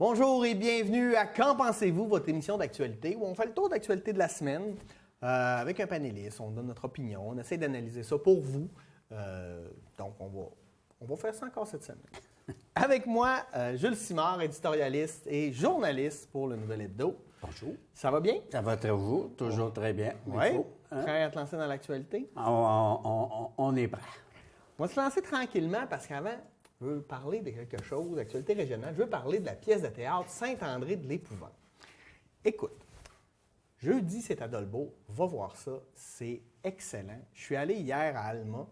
Bonjour et bienvenue à Qu'en pensez-vous, votre émission d'actualité où on fait le tour d'actualité de la semaine avec un panéliste, on donne notre opinion, on essaie d'analyser ça pour vous. Donc, on va faire ça encore cette semaine. Avec moi, Jules Simard, éditorialiste et journaliste pour le Nouvel Hebdo. Bonjour. Ça va bien? Ça va toujours très bien. Oui. Prêt à te lancer dans l'actualité? On est prêt. On va se lancer tranquillement parce qu'avant, je veux parler de quelque chose, d'actualité régionale. Je veux parler de la pièce de théâtre Saint-André de l'Épouvant. Écoute, jeudi, c'est à Dolbeau. Va voir ça. C'est excellent. Je suis allé hier à Alma.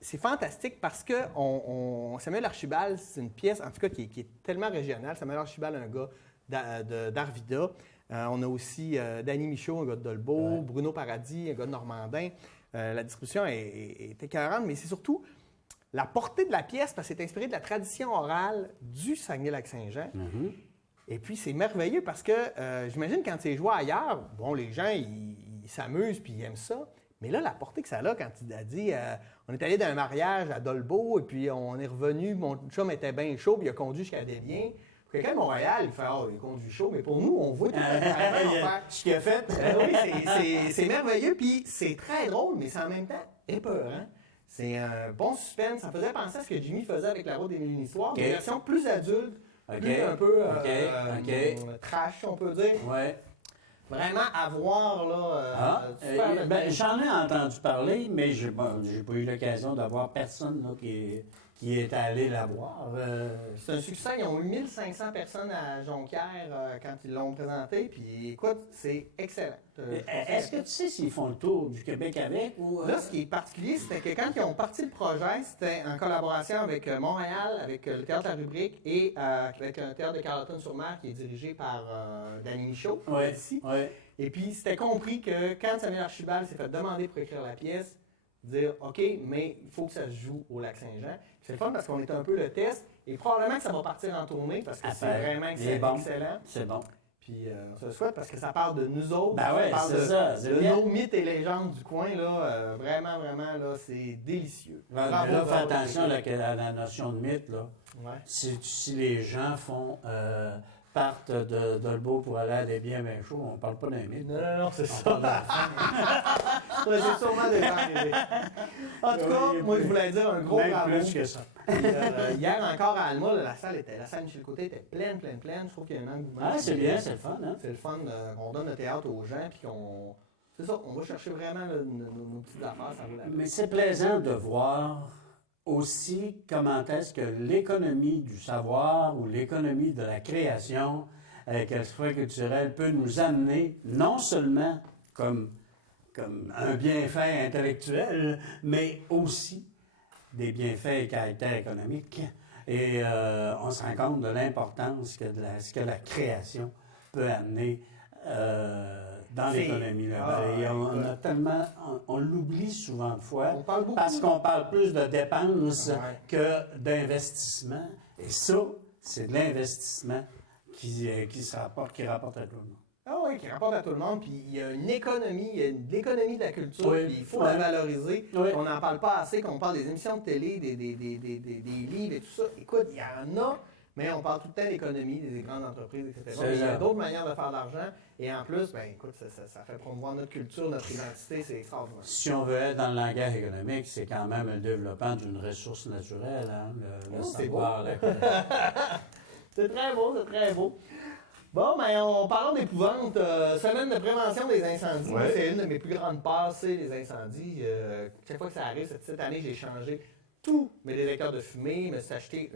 C'est fantastique parce que Samuel Archibald, c'est une pièce, en tout cas, qui est tellement régionale. Samuel Archibald, un gars d'Arvida. On a aussi Danny Michaud, un gars de Dolbeau. Ouais. Bruno Paradis, un gars de Normandin. La distribution est écœurante, mais c'est surtout la portée de la pièce, parce que c'est inspiré de la tradition orale du Saguenay-Lac-Saint-Jean. Mm-hmm. Et puis, c'est merveilleux parce que, j'imagine, quand c'est joué ailleurs, bon, les gens, ils s'amusent puis ils aiment ça. Mais là, la portée que ça a quand il a dit on est allé dans un mariage à Dolbeau et puis on est revenu, mon chum était bien chaud puis il a conduit jusqu'à Desbiens. Quelqu'un de Montréal, il fait il conduit chaud, mais pour nous, on voit tout ce qu'il a fait. Oui, c'est merveilleux puis c'est très drôle, mais c'est en même temps épeurant. C'est un bon suspense. Ça faisait penser à ce que Jimmy faisait avec La Route des Mille Histoires, une version plus adulte, plus un peu trash, on peut dire. Ouais. Vraiment à voir, là. J'en ai entendu parler, mais j'ai pas eu l'occasion d'avoir personne là, qui est allé la voir. C'est un succès. Ils ont eu 1500 personnes à Jonquière quand ils l'ont présenté. Puis écoute, c'est excellent. Est-ce que tu sais s'ils font le tour du Québec avec? Ou, Là, ce qui est particulier, c'était que quand ils ont parti le projet, c'était en collaboration avec Montréal, avec le Théâtre La Rubrique et avec un théâtre de Carleton-sur-Mer qui est dirigé par Danny Michaud, ici. Ouais. Et puis, c'était compris que quand Samuel Archibald s'est fait demander pour écrire la pièce, dire OK, mais il faut que ça se joue au Lac-Saint-Jean. C'est le fun parce qu'on est un peu le test et probablement que ça va partir en tournée parce que c'est vraiment excellent. C'est bon. Puis on se le souhaite parce que ça parle de nous autres. Ben ouais, ça parle de nos mythes et légendes du coin. Là, vraiment, là, c'est délicieux. Bravo, fais attention à la notion de mythe. Là. Ouais. Si les gens partent de Dolbeau pour aller à Desbiens bien chaud, on ne parle pas d'un mythe. Non, c'est ça. C'est sûrement des gens. En tout cas, moi, je voulais dire un gros bravo. Plus que ça. Hier encore à Alma, la salle Michel Côté était pleine. Je trouve qu'il y a un engouement. Ah, c'est bien, c'est le fun. Hein? C'est le fun qu'on donne le théâtre aux gens, puis qu'on... C'est ça, on va chercher vraiment nos petites affaires. Ça vaut la peine. Mais c'est plaisant de voir aussi comment est-ce que l'économie du savoir ou l'économie de la création, qu'elle soit culturelle, peut nous amener non seulement comme un bienfait intellectuel, mais aussi des bienfaits et caractère économique. Et on se rend compte de l'importance que la création peut amener dans l'économie. On l'oublie souvent de fois parce qu'on parle plus de dépenses que d'investissement. Et ça, c'est de l'investissement qui rapporte à tout le monde. Ah oui, qui rapporte à tout le monde. Puis il y a une économie, il y a l'économie de la culture, puis il faut la valoriser. Oui. On n'en parle pas assez, qu'on parle des émissions de télé, des livres et tout ça. Écoute, il y en a, mais on parle tout le temps d'économie, des grandes entreprises, etc. Mais il y a d'autres manières de faire de l'argent. Et en plus, écoute, ça fait promouvoir notre culture, notre identité, c'est extraordinaire. Si on veut être dans le langage économique, c'est quand même le développement d'une ressource naturelle, hein, le savoir. C'est très beau, c'est très beau. Bon, en parlant d'épouvante, semaine de prévention des incendies. Ouais. C'est une de mes plus grandes peurs, c'est les incendies. Chaque fois que ça arrive, cette année, j'ai changé tous mes détecteurs de fumée, me suis acheté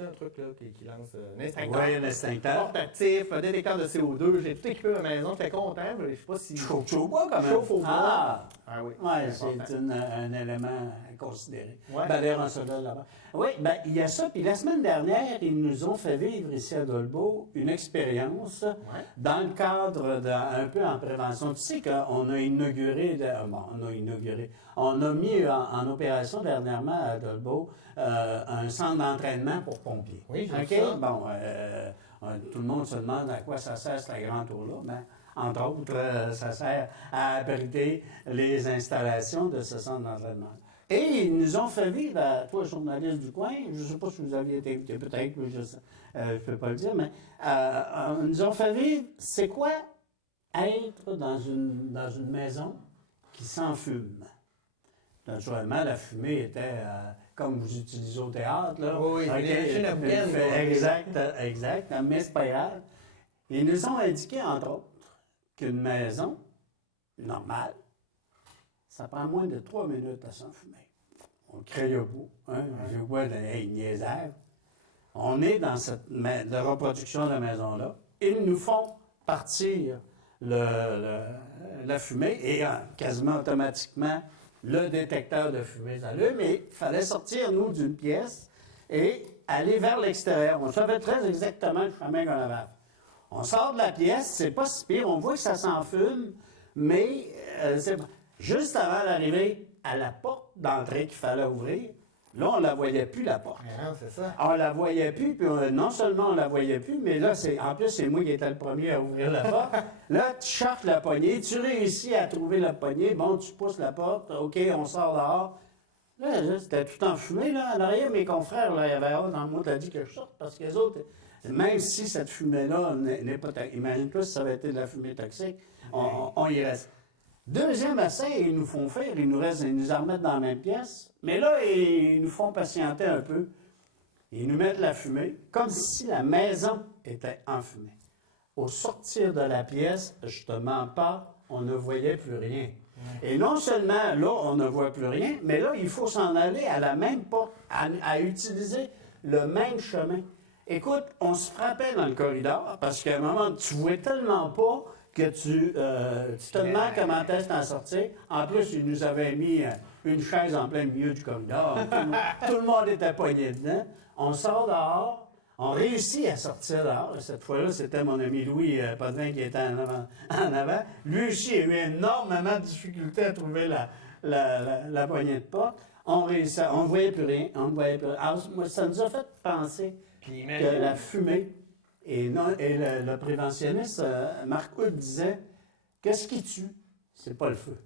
un truc là, qui lance un extincteur. Oui, un extincteur. Portatif, un détecteur de CO2. J'ai tout équipé à ma maison, j'étais content. Je sais pas si. Chauffe au bois quand même. Chauffe au bois. Ah oui. Oui, c'est un élément à considérer. Ouais. D'ailleurs, un soldat là-bas. Oui, il y a ça. Puis la semaine dernière, ils nous ont fait vivre ici à Dolbeau une expérience dans le cadre un peu en prévention. Tu sais qu'on a inauguré, on a mis en opération dernièrement à Dolbeau un centre d'entraînement pour pompiers. Oui, j'ai ça. Bon, tout le monde se demande à quoi ça sert cette grande tour-là. Entre autres, ça sert à abriter les installations de ce centre d'entraînement. Et ils nous ont fait vivre, toi, journaliste du coin, je ne sais pas si vous aviez été invité, peut-être, je ne peux pas le dire, mais ils nous ont fait vivre, c'est quoi être dans une maison qui s'enfume. Naturellement, la fumée était, comme vous utilisez au théâtre, là. Oui, les machines à boucan. Exact, mais c'est pas grave. Ils nous ont indiqué, entre autres, qu'une maison normale, ça prend moins de 3 minutes à s'enfumer. On crée le bout, hein, je vois le niaisaire. On est dans la reproduction de la maison-là. Ils nous font partir la fumée et quasiment automatiquement, le détecteur de fumée s'allume et il fallait sortir, nous, d'une pièce et aller vers l'extérieur. On savait très exactement le chemin qu'on avait à faire. On sort de la pièce, c'est pas si pire, on voit que ça s'enfume, mais juste avant d'arriver à la porte d'entrée qu'il fallait ouvrir, là, on ne la voyait plus, la porte. Non, c'est ça. On la voyait plus, puis non seulement on la voyait plus, mais là, en plus, c'est moi qui étais le premier à ouvrir la porte. Là, tu cherches la poignée, tu réussis à trouver la poignée, bon, tu pousses la porte, OK, on sort dehors. Là, c'était tout enfumé, là, en arrière, mes confrères, là, il y avait hâte dans le mot, t'as dit que je sorte, parce que les autres, même si cette fumée-là n'est pas... Imagine-toi si ça avait été de la fumée toxique, on y reste. Deuxième essai, ils nous font faire, ils nous remettent dans la même pièce, mais là, ils nous font patienter un peu. Ils nous mettent la fumée, comme si la maison était enfumée. Au sortir de la pièce, je te mens pas, on ne voyait plus rien. Et non seulement, là, on ne voit plus rien, mais là, il faut s'en aller à la même porte, à utiliser le même chemin. Écoute, on se frappait dans le corridor, parce qu'à un moment, tu ne voyais tellement pas que tu te demandes comment est-ce t'en sortir. En plus, ils nous avaient mis une chaise en plein milieu du corridor. Tout le monde était poigné dedans. On sort dehors, on réussit à sortir dehors. Cette fois-là, c'était mon ami Louis Potvin qui était en avant. Lui aussi a eu énormément de difficultés à trouver la poignée de porte. On réussit, on ne voyait plus rien. Alors, moi, ça nous a fait penser que la fumée... Et le préventionniste, Marc Hood, disait « Qu'est-ce qui tue? C'est pas le feu.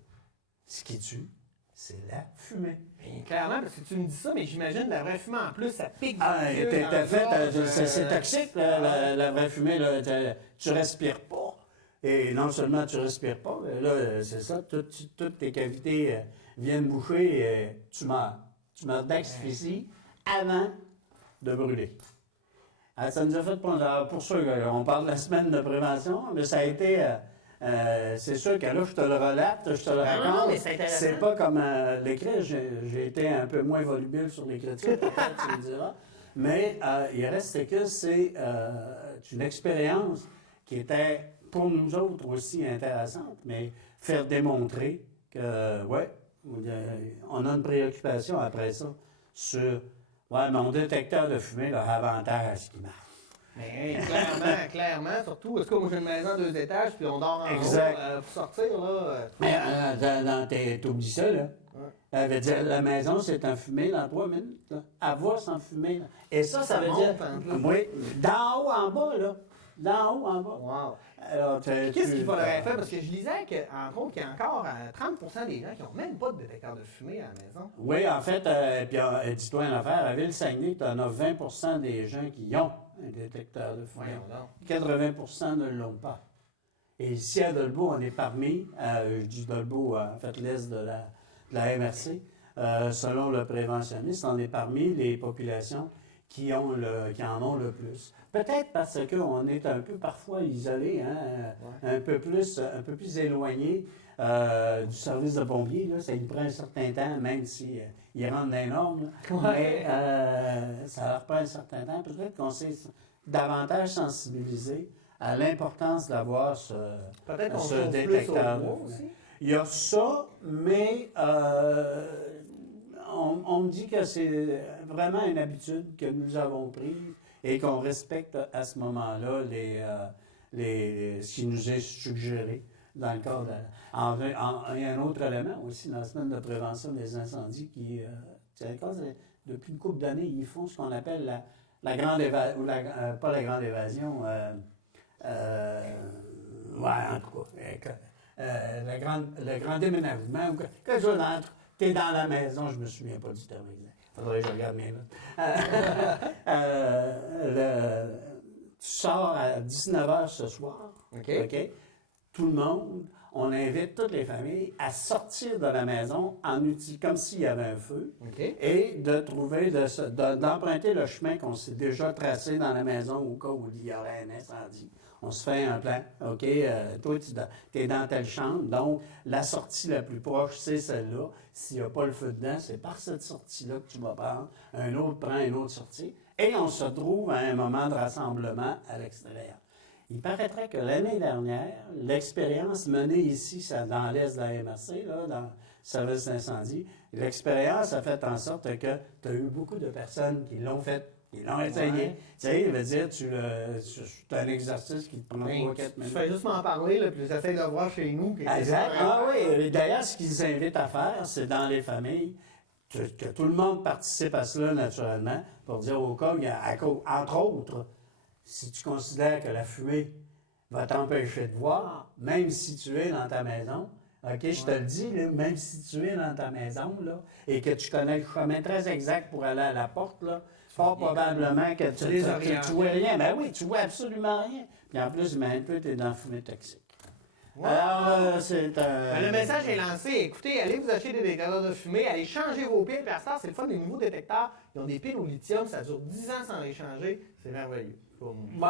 Ce qui tue, c'est la fumée. » Clairement, parce que tu me dis ça, mais j'imagine la vraie fumée, en plus, ça pique. C'est toxique, la vraie fumée. Là, tu respires pas. Et non seulement tu respires pas, mais là, c'est ça, toutes tes cavités viennent boucher et tu meurs. Tu meurs d'asphyxie avant de brûler. Ça nous a fait pour ça qu'on parle de la semaine de prévention, mais ça a été... c'est sûr que là, je te le relate, je te le raconte. Mais c'est intéressant. C'est pas comme l'écrire. J'ai été un peu moins volubile sur l'écriture, peut-être, tu me diras. Mais il reste que c'est une expérience qui était, pour nous autres, aussi intéressante, mais faire démontrer que, on a une préoccupation après ça sur... Ouais, mon détecteur de fumée, leur avantage qui marche. Mais clairement, surtout, est-ce que moi j'ai une maison 2 étages, puis on dort en haut pour sortir, là. Mais t'oublies ça, là. Ouais. Ça veut dire la maison s'est enfumée dans 3 minutes, là. Elle va s'enfumer, là. Et ça veut dire... Oui, d'en haut en bas, là. D'en haut en bas. Wow. Alors, qu'est-ce qu'il faudrait faire? Parce que je lisais qu'entre autres, qu'il y a encore 30% des gens qui n'ont même pas de détecteur de fumée à la maison. Oui, en fait, puis dis-toi une affaire, à Ville-Saguenay, tu en as 20% des gens qui ont un détecteur de fumée. 80% ne l'ont pas. Et ici, à Dolbeau, on est parmi, je dis Dolbeau, en fait, l'est de la MRC, selon le préventionniste, on est parmi les populations qui en ont le plus. Peut-être parce qu'on est un peu parfois isolé, hein, un peu plus éloigné du service de pompiers. Là, ça lui prend un certain temps, même s'ils rentrent dans les normes. Mais ça leur prend un certain temps. Peut-être qu'on s'est davantage sensibilisé à l'importance d'avoir ce détecteur. Il y a ça, mais on me dit que c'est vraiment une habitude que nous avons prise et qu'on respecte à ce moment-là ce qui nous est suggéré dans le cadre il y a un autre élément aussi dans la semaine de prévention des incendies qui, depuis une couple d'années, ils font ce qu'on appelle la grande évasion, pas la grande évasion, en tout cas, le grand déménagement, quelque chose T'es dans la maison, je me souviens pas du terme exact. Faudrait que je regarde mes notes. Tu sors à 19h ce soir. OK. OK? Tout le monde, on invite toutes les familles à sortir de la maison comme s'il y avait un feu OK. et de trouver, d'emprunter le chemin qu'on s'est déjà tracé dans la maison au cas où il y aurait un incendie. On se fait un plan. OK, toi, tu es dans telle chambre, donc la sortie la plus proche, c'est celle-là. S'il n'y a pas le feu dedans, c'est par cette sortie-là que tu vas prendre. Un autre prend une autre sortie. Et on se trouve à un moment de rassemblement à l'extérieur. Il paraîtrait que l'année dernière, l'expérience menée ici, dans l'est de la MRC, là, dans le service d'incendie, l'expérience a fait en sorte que tu as eu beaucoup de personnes qui l'ont fait. Ils l'ont essayé. Ouais. Tu sais, il veut dire, c'est un exercice qui te prend 3-4 minutes. Tu fais juste m'en parler, là, puis j'essaie de voir chez nous. Exact. Ah oui. D'ailleurs, ce qu'ils invitent à faire, c'est dans les familles, que tout le monde participe à cela naturellement, pour dire au cas, entre autres, si tu considères que la fumée va t'empêcher de voir, même si tu es dans ta maison, OK, je te le dis, là, même si tu es dans ta maison, là, et que tu connais le chemin très exact pour aller à la porte, là, fort probablement que tu vois rien. Ben oui, tu vois absolument rien. Puis en plus, même peu, tu es dans la fumée toxique. Ouais. Alors, c'est un... Le message est lancé. Écoutez, allez vous acheter des détecteurs de fumée, allez changer vos piles. Puis à ce temps, c'est le fun des nouveaux détecteurs. Ils ont des piles au lithium, ça dure 10 ans sans les changer. C'est merveilleux. Oui,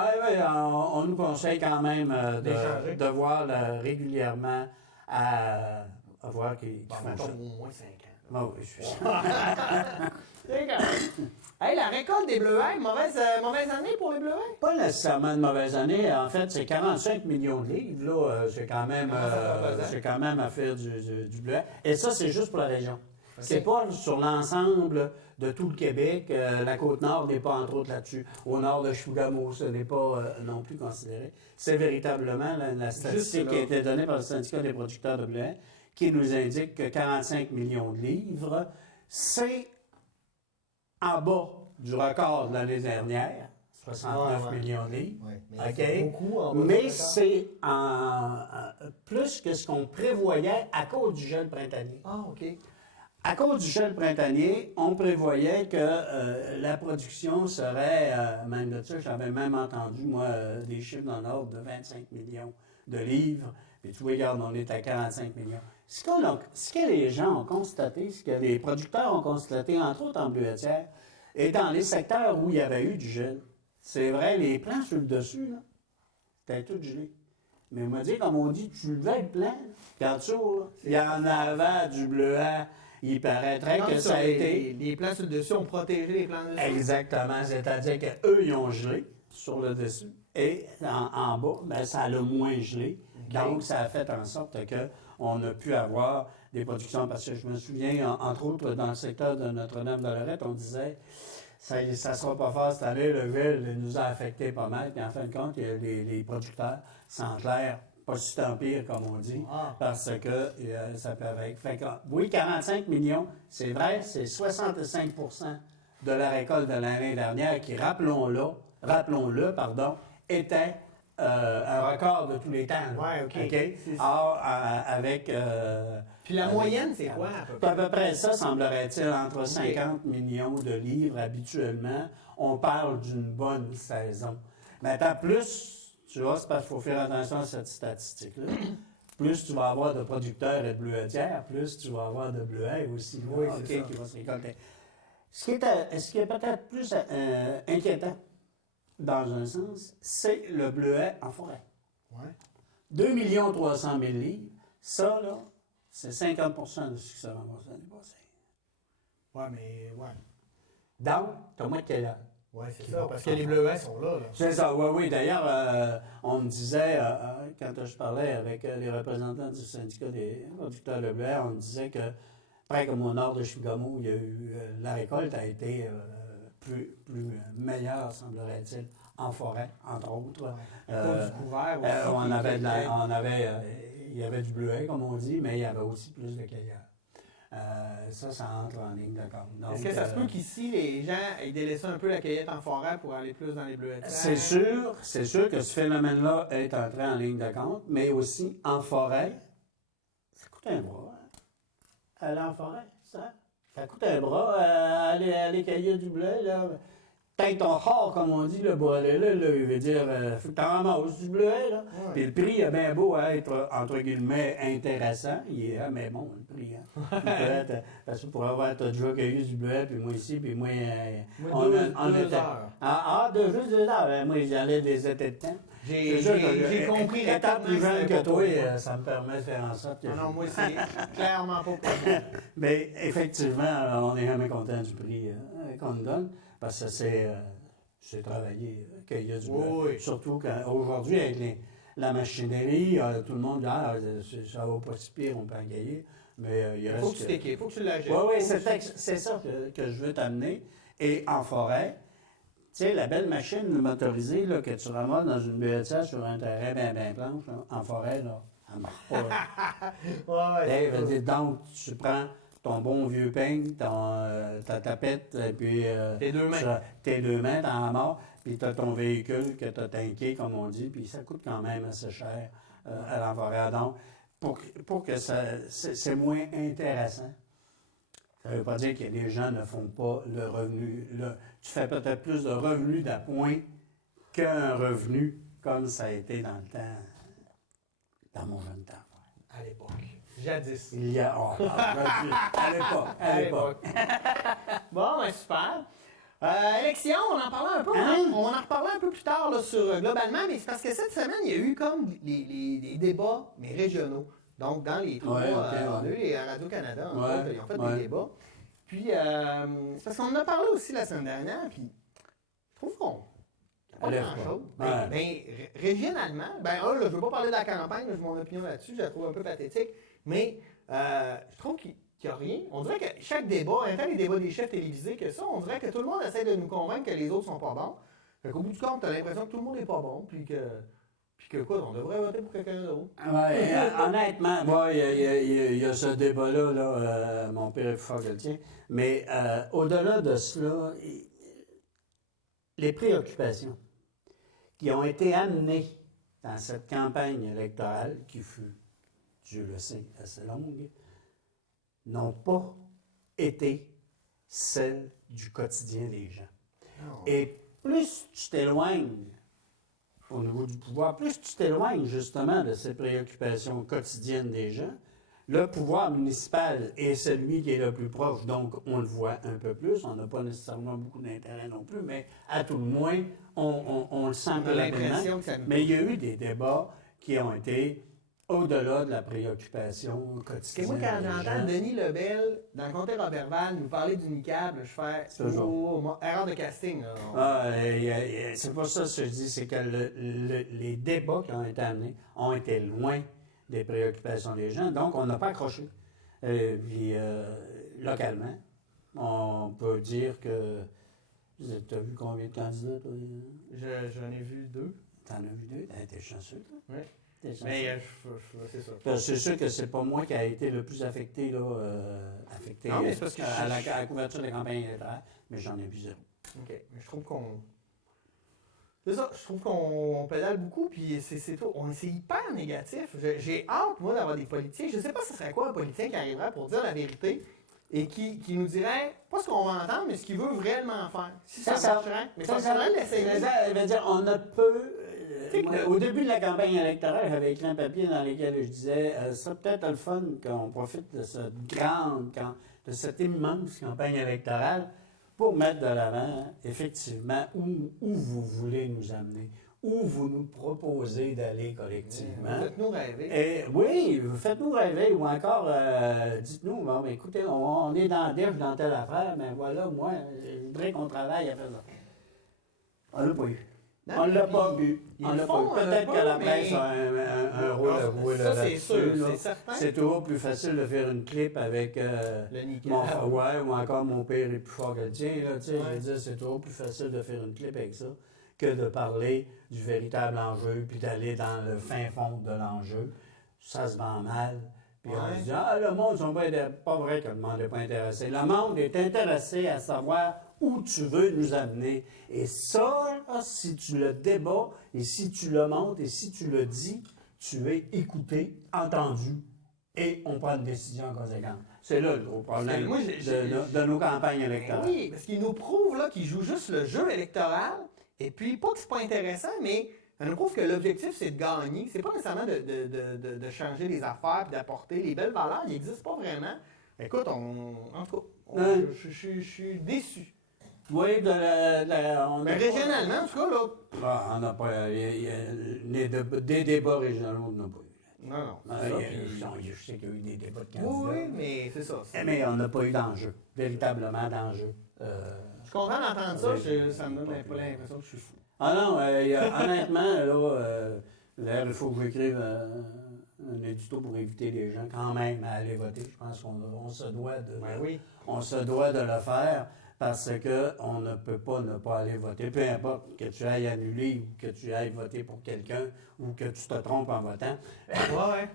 on nous conseille quand même de voir régulièrement à voir qu'ils font ça. Au moins 5 ans. Ah oui, je suis sûr. C'est correct. Hey, la récolte des bleuets, mauvaise année pour les bleuets? Pas nécessairement une mauvaise année. En fait, c'est 45 millions de livres. Là, c'est quand même à faire du bleuet. Et ça, c'est juste pour la région. Okay. C'est pas sur l'ensemble de tout le Québec. La Côte-Nord n'est pas, entre autres, là-dessus. Au nord de Chibougamau, ce n'est pas non plus considéré. C'est véritablement la statistique qui a été donnée par le syndicat des producteurs de bleuets qui nous indique que 45 millions de livres, c'est en bas du record de l'année dernière, 69 millions de livres. Ouais, mais OK? c'est beaucoup en bas mais c'est plus que ce qu'on prévoyait à cause du gel printanier. Ah, OK. À cause du gel printanier, on prévoyait que la production serait, même de ça, j'avais même entendu, moi, des chiffres dans l'ordre de 25 millions de livres. Puis tu vois, regarde, on est à 45 millions. Ce que les gens ont constaté, ce que les producteurs ont constaté, entre autres en bleuetière, et dans les secteurs où il y avait eu du gel, c'est vrai, les plants sur le dessus, là, c'était tout gelé. Mais on m'a dit, comme on dit, tu levais le plant, puis en dessous, là, il y en avait du bleuet. Il paraîtrait que ça a été... Les plants sur le dessus ont protégé les plants dessus. Exactement. C'est-à-dire qu'eux, ils ont gelé sur le dessus. Et en bas, ben, ça a le moins gelé. Okay. Donc, ça a fait en sorte qu'on a pu avoir des productions. Parce que je me souviens, entre autres, dans le secteur de Notre-Dame-de-Lorette, on disait, ça ne sera pas fort cette année, le gel nous a affecté pas mal. Puis en fin de compte, les producteurs s'entrairent pas si tant pire, comme on dit, parce que ça peut avec. Fait que, oui, 45 millions, c'est vrai, c'est 65 de la récolte de l'année dernière qui, rappelons-le, était un record de tous les temps. Oui, OK. Okay? Or, avec... Puis la moyenne, c'est quoi, à peu près? À peu près ça, semblerait-il, entre 50 millions de livres habituellement. On parle d'une bonne saison. Maintenant, plus... Tu vois, c'est parce qu'il faut faire attention à cette statistique-là. Plus tu vas avoir de producteurs et de bleuetières, plus tu vas avoir de bleuets aussi. Oui, c'est ça. Qui vont se récolter. Ce qui est peut-être plus inquiétant, dans un sens, c'est le bleuet en forêt. Ouais. 2 300 000 livres, ça, là, c'est 50 de ce qui s'est ramassé l'année passée. Oui, mais, ouais. Donc, tu as moins de cueilleurs. Oui, c'est ça, parce que les bleuets sont là. C'est ça, oui. D'ailleurs, on me disait, quand je parlais avec les représentants du syndicat des producteurs de bleuets, on me disait que, près comme au nord de Chibougamau, il y a eu, la récolte a été plus meilleure, semblerait-il, en forêt, entre autres. Ouais. Du couvert aussi. Il y avait du bleuet, comme on dit, mais il y avait aussi plus de cueilleurs. Ça entre en ligne de compte. Est-ce que ça se peut qu'ici, les gens aient délaissé un peu la cueillette en forêt pour aller plus dans les bleuetières? C'est sûr que ce phénomène-là est entré en ligne de compte, mais aussi en forêt, ça coûte un bras, aller en forêt. Ça coûte un bras aller cueillir du blé, là. Peut-être ton char, comme on dit, là, pour aller là, il veut dire, faut que tu ramasses du blé, là. Ouais. Puis le prix est bien beau à être, entre guillemets, intéressant. Il est, mais bon, le prix, hein. Parce que pour avoir, t'as déjà cueilli du blé, puis moi ici, puis moi, Moi, deux heures. Juste 2 heures. Moi, j'allais des étés de temps. J'ai compris Étant plus rapidement jeune que que c'était toi, pas pour moi. ça me permet de faire en sorte que... Non, moi, c'est clairement pas pour moi. Mais effectivement, on est jamais content du prix qu'on nous donne, parce que c'est travaillé, cueillir du blé. Oui. Surtout qu'aujourd'hui, avec la machinerie, tout le monde dit, ça va pas si pire, on peut en cueillir. Mais il Il reste... faut que tu t'équipes, il faut que tu l'achètes. Oui, c'est ça que je veux t'amener. Et en forêt, tu sais, la belle machine motorisée là, que tu ramasses dans une BHA sur un terrain bien planche, là, en forêt, là, elle ne marche pas. Donc, tu prends ton bon vieux peigne, ta tapette, et puis tes 2 mains, t'en amarres, puis tu as ton véhicule que tu as tanké, comme on dit, puis ça coûte quand même assez cher à la forêt. Donc, pour que c'est moins intéressant. Ça ne veut pas dire que les gens ne font pas le revenu. Tu fais peut-être plus de revenus d'appoint qu'un revenu comme ça a été dans le temps, dans mon jeune temps. À l'époque. Jadis. Il y a... à l'époque. Bon, ben super. Élection, on en parlait un peu. On en reparlait un peu plus tard là, sur globalement, mais c'est parce que cette semaine, il y a eu comme les débats, mais régionaux. Donc, dans les trois, on a eu à Radio-Canada, ils ont fait des débats. Puis, c'est parce qu'on en a parlé aussi la semaine dernière, puis je trouve qu'on n'a pas grand-chose. Régionalement, là, je ne veux pas parler de la campagne, j'ai mon opinion là-dessus, je la trouve un peu pathétique, mais je trouve qu'il n'y a rien. On dirait que chaque débat, autant les débats des chefs télévisés que ça, on dirait que tout le monde essaie de nous convaincre que les autres sont pas bons. Fait qu'au bout du compte, tu as l'impression que tout le monde n'est pas bon, puis que quoi, on devrait voter pour quelqu'un d'autre. Honnêtement, il y a ce débat-là, mon père est plus fort que le tien, mais au-delà de cela, les préoccupations qui ont été amenées dans cette campagne électorale, qui fut, Dieu le sait, assez longue, n'ont pas été celles du quotidien des gens. Non. Et plus tu t'éloignes au niveau du pouvoir, plus tu t'éloignes justement de ces préoccupations quotidiennes des gens, le pouvoir municipal est celui qui est le plus proche, donc on le voit un peu plus, on n'a pas nécessairement beaucoup d'intérêt non plus, mais à tout le moins, on le sent peu rapidement. Mais il y a eu des débats qui ont été au-delà de la préoccupation quotidienne. Moi, quand j'entends Denis Lebel, dans le comté Roberval, nous parler du NICAB, je fais erreur de casting. C'est pas ça que je dis, c'est que les débats qui ont été amenés ont été loin des préoccupations des gens, donc on n'a pas accroché. Puis, localement, on peut dire que... Tu as vu combien de candidats, toi? J'en ai vu 2. T'en as vu 2? T'es chanceux, toi? Oui. Mais c'est ça. C'est sûr que c'est pas moi qui a été le plus affecté, non, mais parce que à la couverture des campagnes électorales, mais j'en ai vu 0. OK. Mais je trouve qu'on... C'est ça, je trouve qu'on pédale beaucoup, puis c'est tout. C'est hyper négatif. J'ai hâte, moi, d'avoir des politiciens. Je ne sais pas ce serait quoi un politicien qui arriverait pour dire la vérité et qui nous dirait, pas ce qu'on va entendre, mais ce qu'il veut réellement faire. Si ça marcherait, mais ça serait l'essayer. Ça veut dire, on a peu... au début de la campagne électorale, j'avais écrit un papier dans lequel je disais ça serait peut-être le fun qu'on profite de de cette immense campagne électorale pour mettre de l'avant, effectivement, où vous voulez nous amener, où vous nous proposez d'aller collectivement. Faites-nous rêver. Et, oui, faites-nous rêver, ou encore, dites-nous, bon, écoutez, on est dans dans telle affaire, mais voilà, moi, je voudrais qu'on travaille à faire ça. On l'a pas eu. On ne l'a pas vu. Peut-être que la presse a un rôle à jouer là-dessus. Ça, c'est sûr, c'est certain. C'est toujours plus facile de faire une clip avec ou encore mon père est plus fort que le tien. Là, je veux dire, c'est toujours plus facile de faire une clip avec ça que de parler du véritable enjeu puis d'aller dans le fin fond de l'enjeu. Ça se vend mal. Puis on se dit, le monde, c'est pas vrai que le monde n'est pas intéressé. Le monde est intéressé à savoir où tu veux nous amener. Et ça, là, si tu le débats, et si tu le montres, et si tu le dis, tu es écouté, entendu, et on prend une décision en conséquence. C'est là le gros problème Moi, de nos campagnes électorales. Oui, parce qu'ils nous prouvent là, qu'ils jouent juste le jeu électoral, et puis pas que c'est pas intéressant, mais ça nous prouve que l'objectif, c'est de gagner. C'est pas nécessairement de changer les affaires et d'apporter les belles valeurs, ils n'existent pas vraiment. Écoute, en tout cas, je suis déçu. Oui, Mais régionalement, en tout cas, là. On n'a pas. Des débats régionaux, on n'a pas eu. Non, Je sais qu'il y a eu des débats de candidats. Oui, mais c'est ça. Mais on n'a pas eu d'enjeu, véritablement d'enjeu. Je suis content d'entendre ça, ça me donne pas l'impression que je suis fou. Ah non, honnêtement, là, il faut que j'écrive un édito pour inviter les gens quand même à aller voter. Je pense qu'on se doit on se doit de le faire. Parce qu'on ne peut pas ne pas aller voter, peu importe que tu ailles annuler ou que tu ailles voter pour quelqu'un ou que tu te trompes en votant.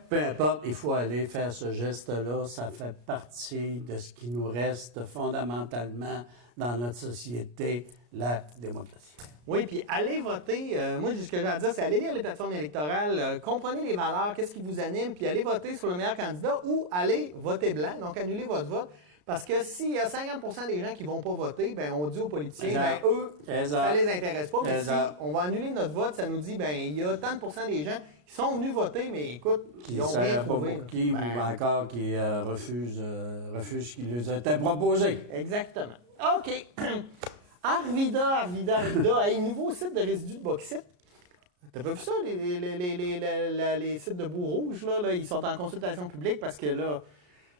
Peu importe, il faut aller faire ce geste-là. Ça fait partie de ce qui nous reste fondamentalement dans notre société, la démocratie. Oui, puis allez voter. Moi, ce que j'ai à dire, c'est aller lire les plateformes électorales, comprenez les valeurs, qu'est-ce qui vous anime, puis allez voter sur le meilleur candidat ou allez voter blanc, donc annulez votre vote. Parce que s'il y a 50% des gens qui ne vont pas voter, ben on dit aux politiciens, eux, ça ne les intéresse pas. Mais si on va annuler notre vote, ça nous dit, ben il y a tant de pourcents des gens qui sont venus voter, mais écoute, ils ont rien trouvé. Ou encore qui refusent ce qui leur a été proposé. Exactement. OK. Arvida. Hey, nouveau site de résidus de bauxite. T'as pas vu ça, les sites de Bout-Rouge, là, ils sont en consultation publique parce que là...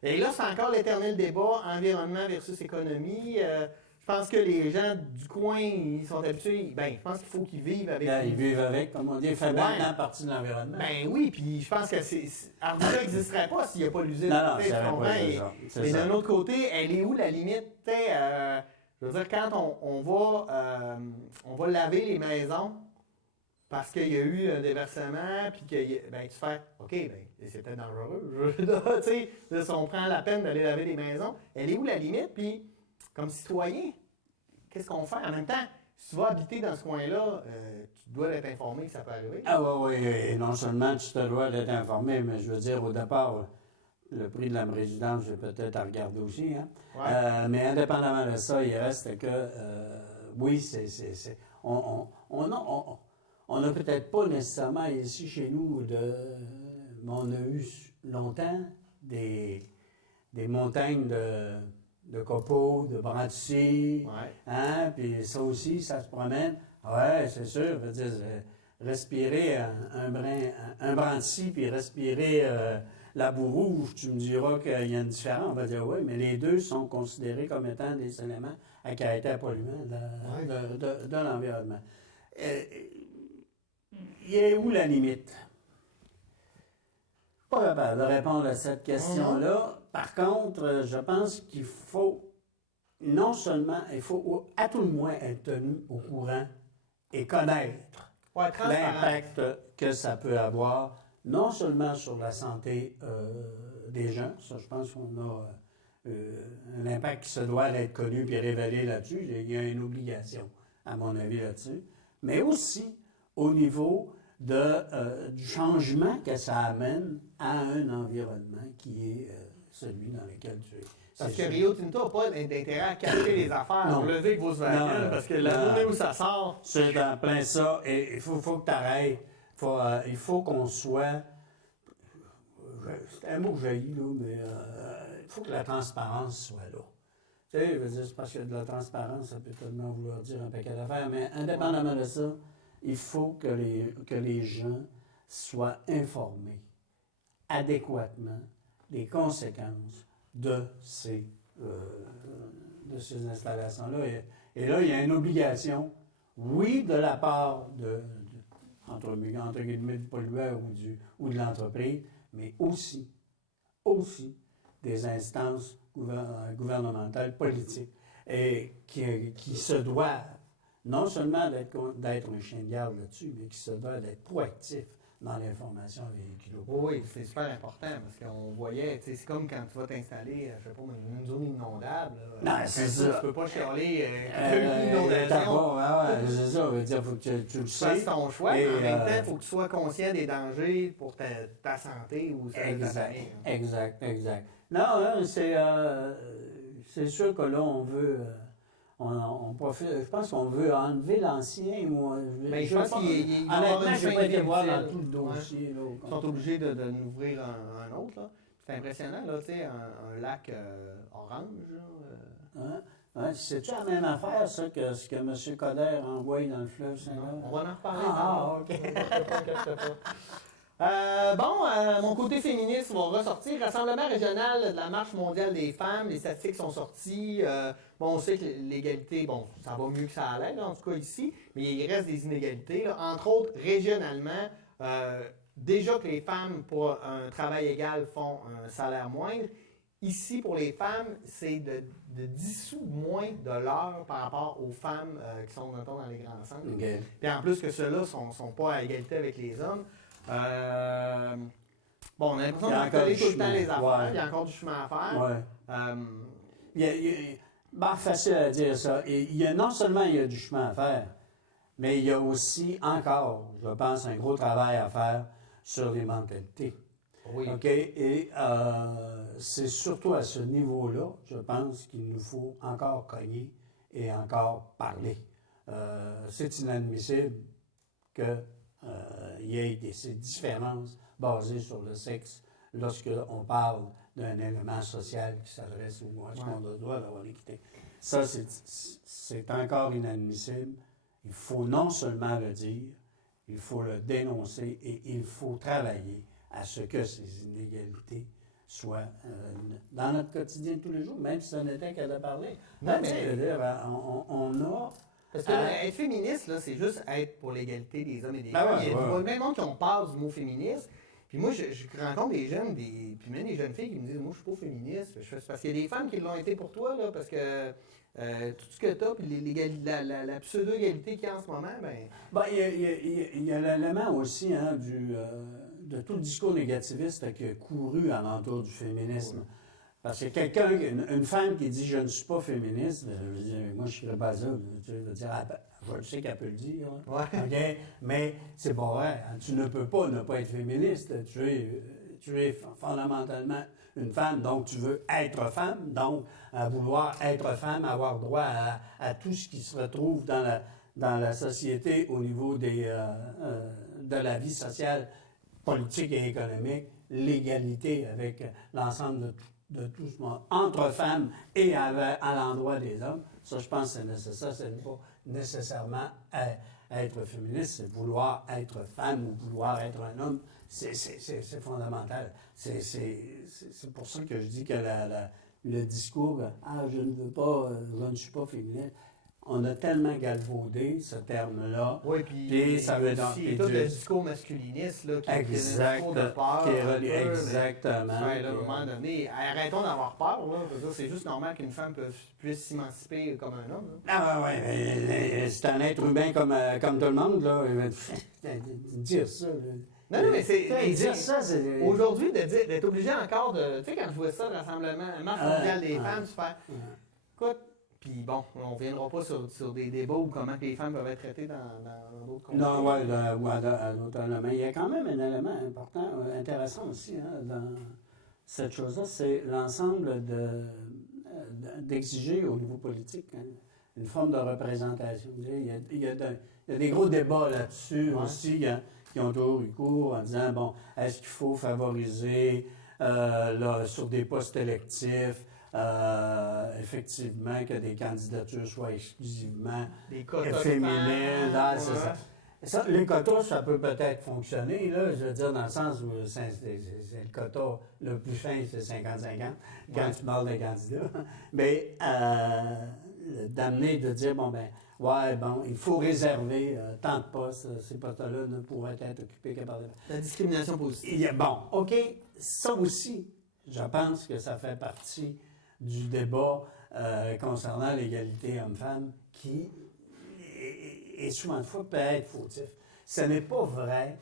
Et là, c'est encore l'éternel débat, environnement versus économie. Je pense que les gens du coin, ils sont habitués. Ben, je pense qu'il faut qu'ils vivent avec. Ils vivent avec, comme on dit, fait maintenant partie de l'environnement. Ben oui, puis je pense que Arvida n'existerait pas s'il n'y a pas l'usine. Non, c'est vrai. Mais d'un autre côté, elle est où la limite? Je veux dire, quand on va laver les maisons, parce qu'il y a eu un déversement, puis que ben, tu fais, OK, ben, c'est peut-être dangereux. Tu sais, si on prend la peine d'aller laver les maisons, elle est où la limite? Puis, comme citoyen, qu'est-ce qu'on fait? En même temps, si tu vas habiter dans ce coin-là, tu dois être informé que ça peut arriver. Ah oui, et non seulement tu te dois d'être informé, mais je veux dire, au départ, le prix de la résidence, je vais peut-être à regarder aussi. Hein? Ouais. Mais indépendamment de ça, il reste que, oui, on n'a peut-être pas nécessairement ici chez nous, mais on a eu longtemps des montagnes de copeaux, de branchies, hein, puis ça aussi, ça se promène. Oui, c'est sûr, je veux dire, respirer un branchi puis respirer la boue rouge, tu me diras qu'il y a une différence. On va dire oui, mais les deux sont considérés comme étant des éléments à caractère polluant de l'environnement. Il y a où la limite? Pas capable de répondre à cette question-là. Par contre, je pense qu'il faut, non seulement, il faut à tout le moins être tenu au courant et connaître l'impact que ça peut avoir, non seulement sur la santé des gens, ça je pense qu'on a un impact qui se doit d'être connu et révélé là-dessus, il y a une obligation, à mon avis, là-dessus, mais aussi au niveau du changement que ça amène à un environnement qui est celui dans lequel tu es. Parce que Rio Tinto n'a pas d'intérêt à cacher les affaires, non. Lever avec Volkswagen, parce que la journée où ça sort... C'est en plein ça, et il faut que tu arrêtes. Il faut qu'on soit... C'est un mot que j'ai eu, là, mais il faut que la transparence soit là. Tu sais, je veux dire, c'est parce que de la transparence, ça peut tellement vouloir dire un paquet d'affaires, mais indépendamment de ça, il faut que les gens soient informés adéquatement des conséquences de ces installations-là. Et là, il y a une obligation, oui, de la part entre guillemets, du pollueur ou de l'entreprise, mais aussi des instances gouvernementales, politiques, et qui se doivent non seulement d'être un chien de garde là-dessus, mais qui se doit d'être proactif dans l'information véhiculée. Oui, c'est super important parce qu'on voyait, tu sais, c'est comme quand tu vas t'installer, je sais pas, une zone inondable. Non, c'est ça. Tu peux pas chialer une inondation. C'est ça, veut dire, faut que tu le Tu fasses sais. ton choix, Et, mais en même temps, il faut que tu sois conscient des dangers pour ta santé ou celle de ta Exact, famille. exact. Non, hein, c'est sûr que là, on veut... on profite, je pense qu'on veut enlever l'ancien. Mais je pense qu'il honnêtement, je n'ai pas été voir dans là. tout le dossier. Là, Ils sont obligés de l'ouvrir un autre. Là. C'est impressionnant, là, tu sais, un lac orange. Hein? Ouais, c'est-tu la même affaire, ça, que ce que M. Coderre envoie dans le fleuve Saint-Laurent? On va en reparler. OK. Mon côté féministe va ressortir. Rassemblement régional de la Marche mondiale des femmes, les statistiques sont sorties. On sait que l'égalité, ça va mieux que ça allait, là, en tout cas ici, mais il reste des inégalités. Là. Entre autres, régionalement, déjà que les femmes, pour un travail égal, font un salaire moindre. Ici, pour les femmes, c'est de 10 sous moins de l'heure par rapport aux femmes qui sont, mettons, dans les grands centres. Okay. Puis en plus que ceux-là ne sont pas à égalité avec les hommes. On a l'impression de coller tout le temps les affaires. Ouais. Il y a encore du chemin à faire. Ouais. Facile à dire ça. Non seulement il y a du chemin à faire, mais il y a aussi encore, je pense, un gros travail à faire sur les mentalités. Oui. OK? Et c'est surtout à ce niveau-là, je pense, qu'il nous faut encore cogner et encore parler. C'est inadmissible qu'il y ait ces différences basées sur le sexe lorsqu'on parle d'un élément social qui s'adresse au moins, qu'on a le droit d'avoir l'équité. Ça, c'est encore inadmissible. Il faut non seulement le dire, il faut le dénoncer et il faut travailler à ce que ces inégalités soient dans notre quotidien tous les jours, même si ça n'était qu'à de parler. Non, mais... on a... Parce que être féministe, là, c'est juste être pour l'égalité des hommes et des femmes. Il y a même monde qui ont peur du mot féministe. Puis moi, je rencontre des jeunes, puis même des jeunes filles qui me disent « Moi, je suis pas féministe. » C'est parce qu'il y a des femmes qui l'ont été pour toi, là, parce que tout ce que tu as, puis la pseudo-égalité qu'il y a en ce moment, il y a l'élément aussi de tout le discours négativiste qui a couru alentour du féminisme. Parce que une femme qui dit « je ne suis pas féministe », moi je ne serais pas ça, je veux dire, je sais qu'elle peut le dire, okay? Mais c'est pas vrai, tu ne peux pas ne pas être féministe, tu es fondamentalement une femme, donc tu veux être femme, donc vouloir être femme, avoir droit à tout ce qui se retrouve dans la société au niveau de la vie sociale, politique et économique, l'égalité avec l'ensemble de tout ce monde, entre femmes et à l'endroit des hommes. Ça, je pense que c'est nécessaire. Ce n'est pas nécessairement être féministe, c'est vouloir être femme ou vouloir être un homme. C'est fondamental. C'est pour ça que je dis que le discours « Ah, je ne suis pas féministe », on a tellement galvaudé ce terme-là. Oui, puis ça veut aussi tout le discours masculiniste là, qui est un discours de peur. Exactement. À un moment donné, arrêtons d'avoir peur. C'est juste normal qu'une femme puisse s'émanciper comme un homme. Là. Ah oui, c'est un être humain comme tout le monde. Là. Dire ça. Là. Non, mais c'est. Dire ça, c'est. Aujourd'hui, d'être obligé encore de. Tu sais, quand je vois ça, le rassemblement, la marche mondiale des femmes, se faire. Écoute. Puis bon, on ne reviendra pas sur des débats ou comment les femmes peuvent être traitées dans d'autres contextes. Non, oui, à d'autres éléments. Il y a quand même un élément important, intéressant aussi dans cette chose-là, c'est l'ensemble d'exiger au niveau politique une forme de représentation. Il y a des gros débats là-dessus aussi qui ont toujours eu cours en disant, bon, est-ce qu'il faut favoriser sur des postes électifs effectivement, que des candidatures soient exclusivement féminines. Les quotas, ça peut peut-être fonctionner, là, je veux dire, dans le sens où c'est le quota le plus fin, c'est 50-50, quand tu parles d'un candidat. Mais d'amener, de dire, il faut réserver tant de postes, ces postes-là ne pourraient être occupés que par les femmes. La discrimination positive. OK, ça aussi, je pense que ça fait partie du débat concernant l'égalité homme-femme qui, et souvent de fois, peut être fautif. Ce n'est pas vrai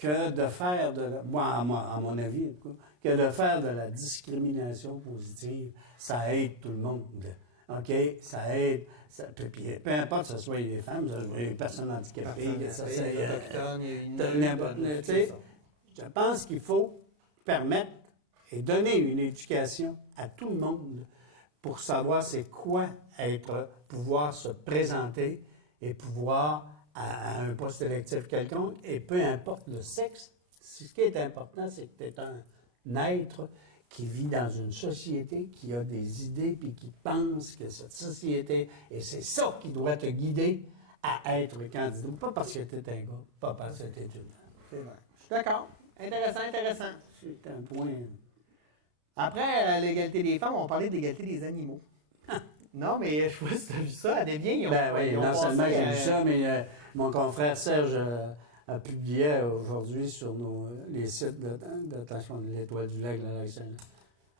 que de faire à mon avis, en tout cas, que de faire de la discrimination positive, ça aide tout le monde. OK? Ça aide. Puis, peu importe que ce soit les femmes, que ce soit les personnes handicapées, que ce soit autochtones, je pense qu'il faut permettre et donner une éducation à tout le monde pour savoir c'est quoi pouvoir se présenter et pouvoir à un poste électif quelconque, et peu importe le sexe, ce qui est important, c'est que tu es un être qui vit dans une société, qui a des idées, puis qui pense que cette société, et c'est ça qui doit te guider à être candidat. Pas parce que tu es un gars, pas parce que tu es une femme. C'est vrai. Je suis d'accord. Intéressant, intéressant. C'est un point. Après l'égalité des femmes, on parlait d'égalité des animaux. Non, mais je sais pas si tu as vu ça. À Desbiens, ils ont, Oui, non seulement j'ai vu ça, mais mon confrère Serge a publié aujourd'hui sur les sites d'attention de l'Étoile du Lac, la Lac-Saint-Jean.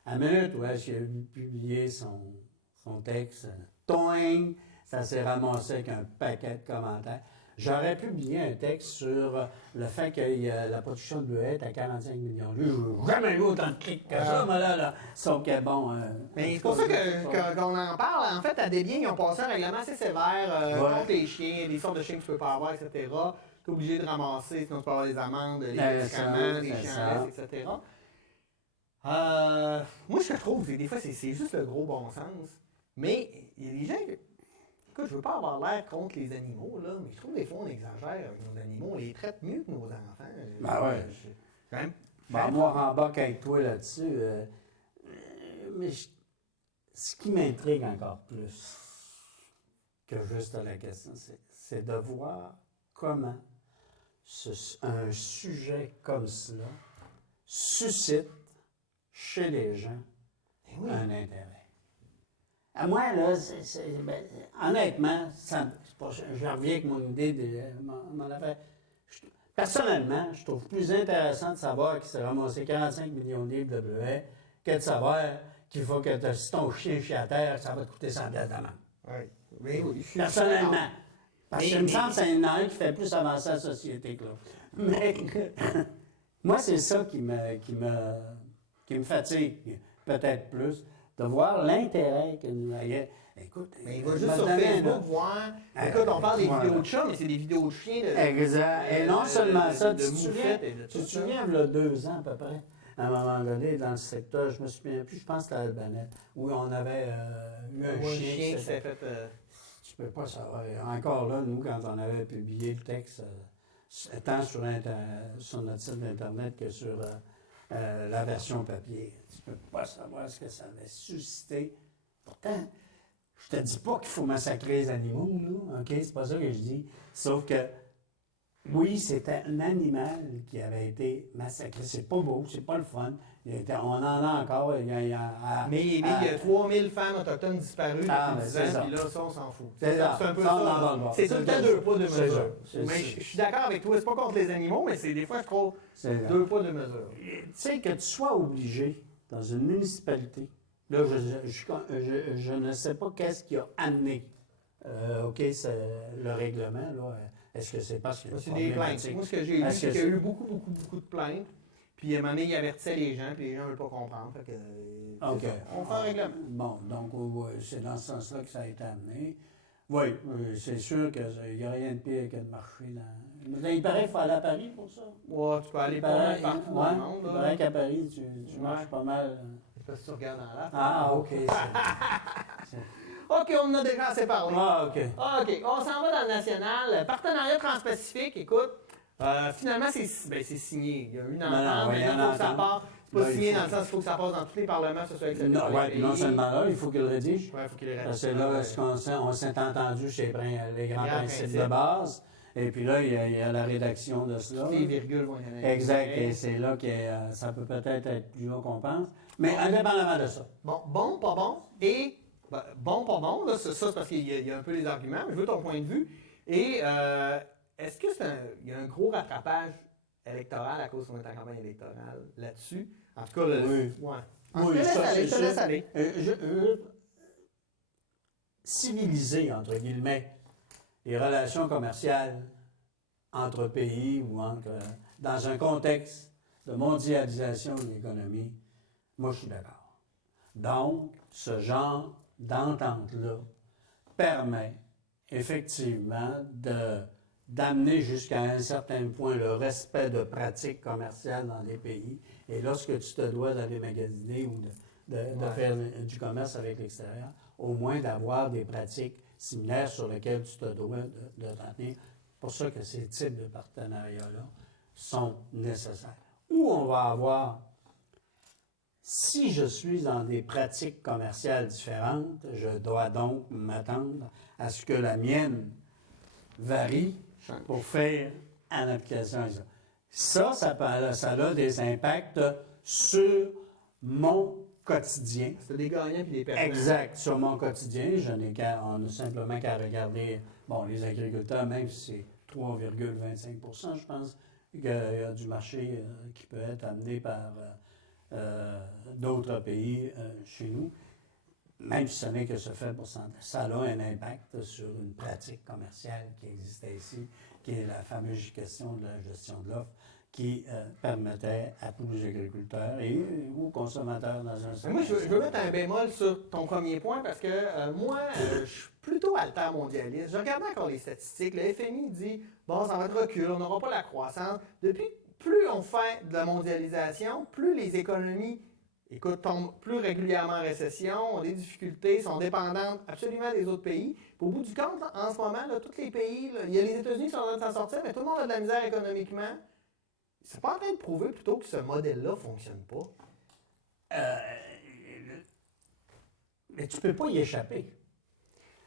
À minute, il a publié son texte. Toing! Ça s'est ramassé avec un paquet de commentaires. J'aurais publié un texte sur le fait que la production de bleuets est à 45 millions. Lui, je n'ai jamais eu autant de clics que ça, mais là. Sauf que bon. Mais c'est pour ça qu'on en parle. En fait, à Desbiens, ils ont passé un règlement assez sévère contre les chiens, des sortes de chiens que tu ne peux pas avoir, etc. Tu es obligé de ramasser, sinon tu peux avoir des amendes, des médicaments, des chiens, etc. Moi, ce que je trouve, des fois, c'est juste le gros bon sens. Mais il y a des gens. Écoute, je veux pas avoir l'air contre les animaux, là, mais je trouve que des fois, on exagère avec nos animaux. On les traite mieux que nos enfants. Ben ouais. Moi, en bas avec toi là-dessus, mais ce qui m'intrigue encore plus que juste la question, c'est de voir comment un sujet comme cela suscite chez les gens un intérêt. À moi, là, honnêtement, je reviens avec mon idée de mon affaire. Personnellement, je trouve plus intéressant de savoir qu'il s'est ramassé 45 millions de livres de bleuets que de savoir qu'il faut que si ton chien chie à terre, ça va te coûter 100 $ d'amende. Oui. Personnellement. Parce qu'il me semble que c'est un qui fait plus avancer la société que l'autre. Mais moi, c'est ça qui me fatigue, peut-être plus. De voir l'intérêt que nous ayons. Écoute, mais il va juste sur Facebook voir. Écoute, on parle des vidéos de chats, mais c'est des vidéos de chiens. Exact. Et non seulement ça, tu te souviens, il y a 2 ans à peu près, à un moment donné, dans le secteur, je me souviens plus, je pense que c'était à Albanais, où on avait eu un chien qui s'est fait. Tu peux pas savoir. Encore là, nous, quand on avait publié le texte, tant sur notre site Internet que sur la version papier. Tu ne peux pas savoir ce que ça avait suscité. Pourtant, je te dis pas qu'il faut massacrer les animaux, là, OK? C'est pas ça que je dis. Sauf que, oui, c'était un animal qui avait été massacré. C'est pas beau, c'est pas le fun. On en a encore. Mais il y a 3000 femmes autochtones disparues depuis 10 ans, puis là, ça, on s'en fout. C'est un peu ça. C'est tout le temps 2 poids, 2 mesures. Mais je suis d'accord avec toi, c'est pas contre les animaux, mais c'est des fois, je trouve 2 poids, 2 mesures. Tu sais, que tu sois obligé, dans une municipalité, là, je ne sais pas qu'est-ce qui a amené, le règlement, là. Est-ce que c'est parce que c'est des plaintes. Moi, ce que j'ai lu, c'est qu'il y a eu beaucoup de plaintes. Puis, à un moment donné, il avertissait les gens, puis les gens ne veulent pas comprendre. Fait que, on fait un règlement. Bon, donc, c'est dans ce sens-là que ça a été amené. Oui, c'est sûr qu'il n'y a rien de pire que de marcher dans... Il paraît qu'il faut aller à Paris pour ça. Oui, tu peux aller partout dans le monde. Il paraît qu'à Paris, tu marches pas mal. Parce que tu regardes dans l'air. Ah, OK. OK, on en a déjà assez parlé. Ah, OK. OK, on s'en va dans le national. Partenariat transpacifique, écoute, finalement, c'est signé. Il y a eu une entente, mais il faut que ça passe. C'est pas signé dans le sens qu'il faut que ça passe dans tous les parlements, que ce soit accepté par les pays. Non seulement là, il faut qu'il le rédige. Oui, il faut qu'il le rédige. Parce que là, on s'est entendu sur les grands principes de base. Et puis là, il y a la rédaction de cela. Les virgules vont y aller. Exact. Et c'est là que ça peut peut-être être plus long qu'on pense. Mais indépendamment de ça. Bon, pas bon. Et bon, pas bon. Là, ça, c'est parce qu'il y a un peu les arguments. Mais je veux ton point de vue. Et est-ce qu'il y a un gros rattrapage électoral à cause de ta campagne électorale là-dessus? En tout cas, oui. Ouais. Oui, je te laisse aller. Civiliser, entre guillemets, les relations commerciales entre pays ou entre dans un contexte de mondialisation de l'économie, moi, je suis d'accord. Donc, ce genre d'entente-là permet effectivement d'amener jusqu'à un certain point le respect de pratiques commerciales dans des pays. Et lorsque tu te dois d'aller magasiner ou de faire du commerce avec l'extérieur, au moins d'avoir des pratiques similaires sur lesquelles tu te dois de t'en tenir. C'est pour ça que ces types de partenariats-là sont nécessaires. Ou on va avoir, si je suis dans des pratiques commerciales différentes, je dois donc m'attendre à ce que la mienne varie pour faire en application à ça. Ça a des impacts sur mon quotidien. C'est des gagnants et des perdants. Exact. Sur mon quotidien, on a simplement qu'à regarder, bon, les agriculteurs, même si c'est 3,25 je pense, qu'il y a du marché qui peut être amené par d'autres pays chez nous, même si ce n'est que ce faible pourcentage. Ça a un impact sur une pratique commerciale qui existait ici, qui est la fameuse question de la gestion de l'offre, qui permettait à tous les agriculteurs et aux consommateurs dans un sens. Moi, je veux mettre un bémol sur ton premier point parce que moi, je suis plutôt altermondialiste. Je regarde encore les statistiques. Le FMI dit, bon, ça va être recul, on n'aura pas la croissance. Depuis, plus on fait de la mondialisation, plus les économies tombent plus régulièrement en récession, ont des difficultés, sont dépendantes absolument des autres pays. Puis au bout du compte, là, en ce moment, là, tous les pays, là, il y a les États-Unis qui sont en train de s'en sortir, mais tout le monde a de la misère économiquement. C'est pas en train de prouver plutôt que ce modèle-là ne fonctionne pas. Mais tu ne peux pas y échapper.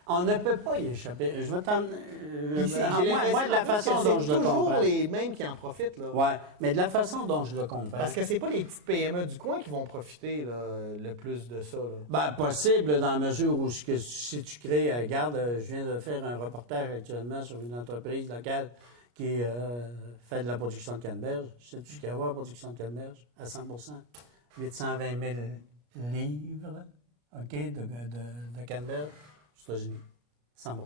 On ne peut pas y échapper. Je vais t'en... moi, de la façon dont je le comprends... C'est toujours les mêmes qui en profitent. Là. Oui, mais de la façon dont je le comprends... Parce que c'est pas les petites PME du coin qui vont profiter là, le plus de ça. Là. Ben, possible, dans la mesure où si tu crées... regarde, je viens de faire un reportage actuellement sur une entreprise locale qui fait de la production de canneberge. Sais-tu qu'elle va la production de canneberge à 100 820 000 livres de canneberge aux États-Unis. 100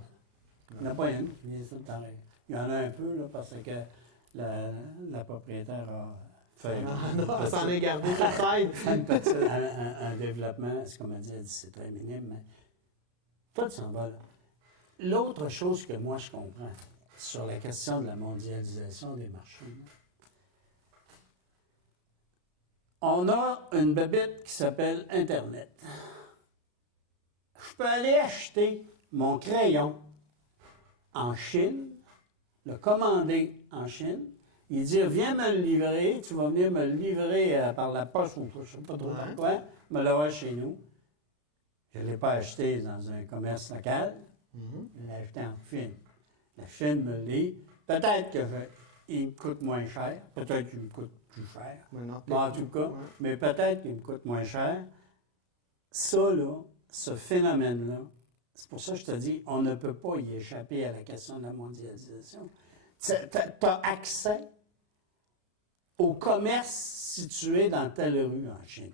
Il n'y en a pas une qui vient tout le temps. Il y en a un peu là, parce que la propriétaire a fait elle s'en est gardée sur side. un développement, c'est comme elle dit, c'est très minime, mais toi, tu s'en vas là. L'autre chose que moi, je comprends sur la question de la mondialisation des marchés, on a une bébête qui s'appelle Internet. Je peux aller acheter mon crayon en Chine, le commander en Chine, et dire, viens me le livrer, tu vas venir me le livrer par la poste ou je ne sais pas trop par quoi, me l'avoir chez nous. Je ne l'ai pas acheté dans un commerce local, je l'ai acheté en Chine. La Chine me le livre. Peut-être qu'il me coûte moins cher, peut-être qu'il me coûte plus cher. En tout cas, mais peut-être qu'il me coûte moins cher. Ça, là, ce phénomène-là, c'est pour ça que je te dis, on ne peut pas y échapper à la question de la mondialisation. Tu as accès au commerce situé dans telle rue en Chine.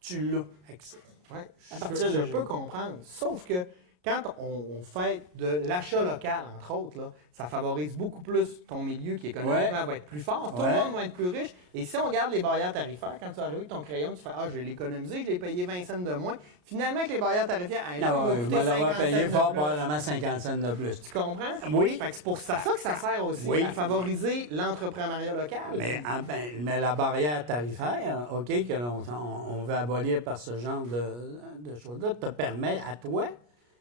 Tu l'as accès. Oui, je peux comprendre. Sauf que quand on fait de l'achat local, entre autres, là, ça favorise beaucoup plus ton milieu qui économiquement va être plus fort, tout le monde va être plus riche. Et si on regarde les barrières tarifaires, quand tu arrives avec ton crayon, tu fais « Ah, je vais l'économiser, je l'ai payé 20 cents de moins. » Finalement, avec les barrières tarifaires, il va l'avoir payé fort probablement 50 cents de plus. Tu comprends? Oui. C'est pour ça que ça sert aussi à favoriser l'entrepreneuriat local. Mais la barrière tarifaire, OK, que on veut abolir par ce genre de choses-là, te permet à toi,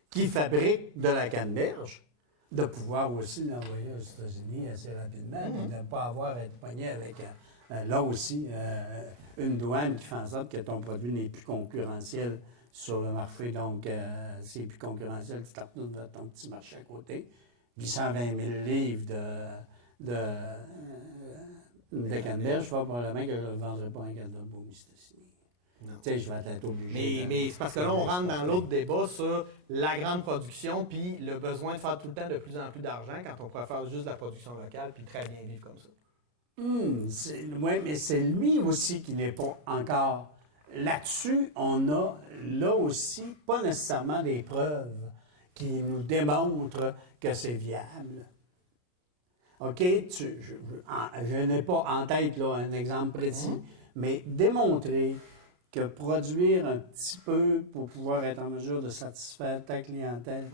qui fabrique de la canneberge, de pouvoir aussi l'envoyer aux États-Unis assez rapidement et de ne pas avoir à être pogné avec, là aussi, une douane qui fait en sorte que ton produit n'est plus concurrentiel sur le marché. Donc, c'est plus concurrentiel, tu t'en vers ton petit marché à côté. 820 000 livres de canneberge, probablement que je ne le vendrai pas un cadeau de aux États-Unis. Tu sais, je vais être obligé. Mais c'est parce que là, on rentre dans l'autre débat sur la grande production puis le besoin de faire tout le temps de plus en plus d'argent quand on pourrait faire juste de la production locale puis très bien vivre comme ça. Oui, mais c'est lui aussi qui n'est pas encore. Là-dessus, on a, là aussi, pas nécessairement des preuves qui nous démontrent que c'est viable. OK, je n'ai pas en tête là, un exemple précis, mais démontrer que produire un petit peu pour pouvoir être en mesure de satisfaire ta clientèle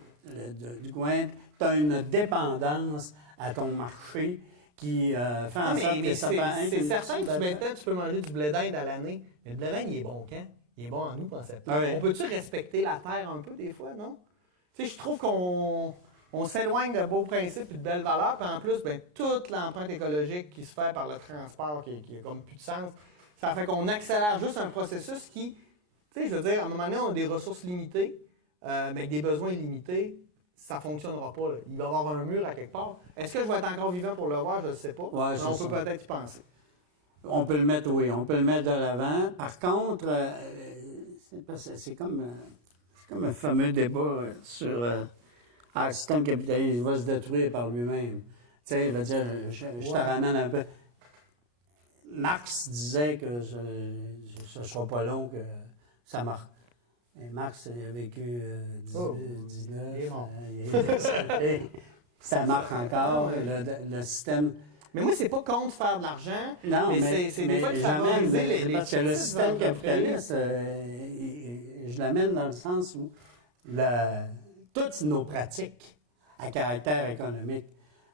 du coin, tu as une dépendance à ton marché qui fait en sorte que ça peut c'est certain que maintenant, tu peux manger du blé d'Inde à l'année, mais le blé d'Inde, il est bon quand? Il est bon en août, en septembre. Ouais. On peut-tu respecter la terre un peu des fois, non? Tu sais, je trouve qu'on s'éloigne de beaux principes et de belles valeurs, puis en plus, ben, toute l'empreinte écologique qui se fait par le transport, qui a comme plus de sens, ça fait qu'on accélère juste un processus qui, tu sais, je veux dire, à un moment donné, on a des ressources limitées, mais avec des besoins limités, ça ne fonctionnera pas. Là. Il va y avoir un mur à quelque part. Est-ce que je vais être encore vivant pour le voir? Je ne sais pas. Ouais, mais on peut peut-être y penser. On peut le mettre, oui, on peut le mettre de l'avant. Par contre, c'est comme un fameux débat sur le système capitaliste, il va se détruire par lui-même. Tu sais, je veux dire, je te ramène un peu. Marx disait que ce ne sera pas long que ça marche. Et Marx il a vécu 19, il est mort. Ça marche encore, le système. Mais moi, c'est pas contre faire de l'argent, Non, mais c'est des fois de favoriser les parce que le système capitaliste, je l'amène dans le sens où toutes nos pratiques à caractère économique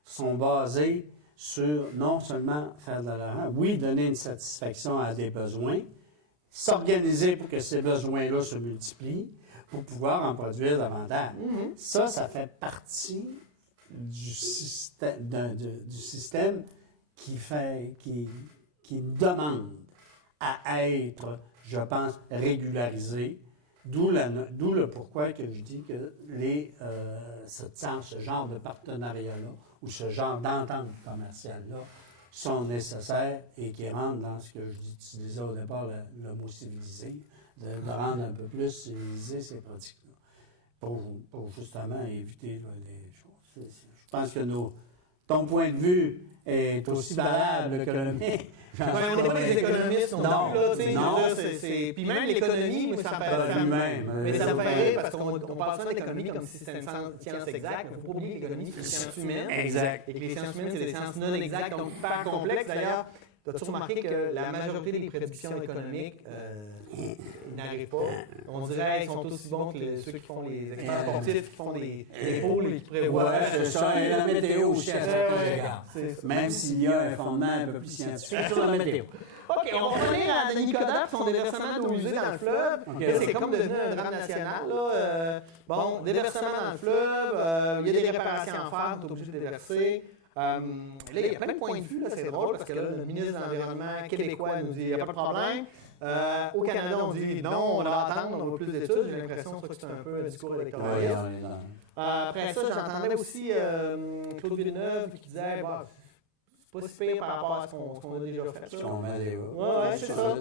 sont basées sur non seulement faire de l'argent, oui, donner une satisfaction à des besoins, s'organiser pour que ces besoins-là se multiplient, pour pouvoir en produire davantage. Mm-hmm. Ça fait partie du système qui demande à être, je pense, régularisé, d'où le pourquoi que je dis que ce genre de partenariat-là ou ce genre d'entente commerciale-là sont nécessaires et qui rentrent dans ce que j'utilisais au départ, le mot civilisé, de rendre un peu plus civilisé ces pratiques-là, pour justement éviter des choses. Je pense que ton point de vue est aussi valable que le mien. On n'est pas des économistes non plus, là, tu sais. Non. Puis même l'économie, moi, ça me fait mais ça me fait rire parce qu'on parle ça de l'économie comme si c'était une science exacte. Il ne faut pas oublier que l'économie, c'est une science humaine. Exact. Et que les sciences humaines, c'est des sciences non exactes, donc hyper complexes. D'ailleurs, as-tu remarqué que la majorité des prédictions économiques n'arrivent pas? On dirait qu'ils sont aussi bons que ceux qui font les experts sportifs, qui font des pôles et qui prévoient. Ouais, c'est ça. Et la météo aussi, à certains égards. C'est Même s'il y a un fondement un peu plus scientifique sur la météo. OK, on va revenir à Denis Coderre, son déversement d'eau usée dans le fleuve. Okay. Là, c'est comme devenu un drame national. Là. Bon, déversement dans le fleuve, il y a des réparations à faire, tu es obligé de déverser. Là, il y a plein de points de vue, là, c'est drôle, parce que là, le ministre de l'Environnement québécois nous dit il n'y a pas de problème. Au Canada, on dit non, on va attendre, on va plus d'études. J'ai l'impression que c'est un peu un discours électoraliste. Après ça, j'entendais aussi Claude Villeneuve qui disait bah, c'est pas si pire par rapport à ce qu'on a déjà fait. Ouais, c'est ça.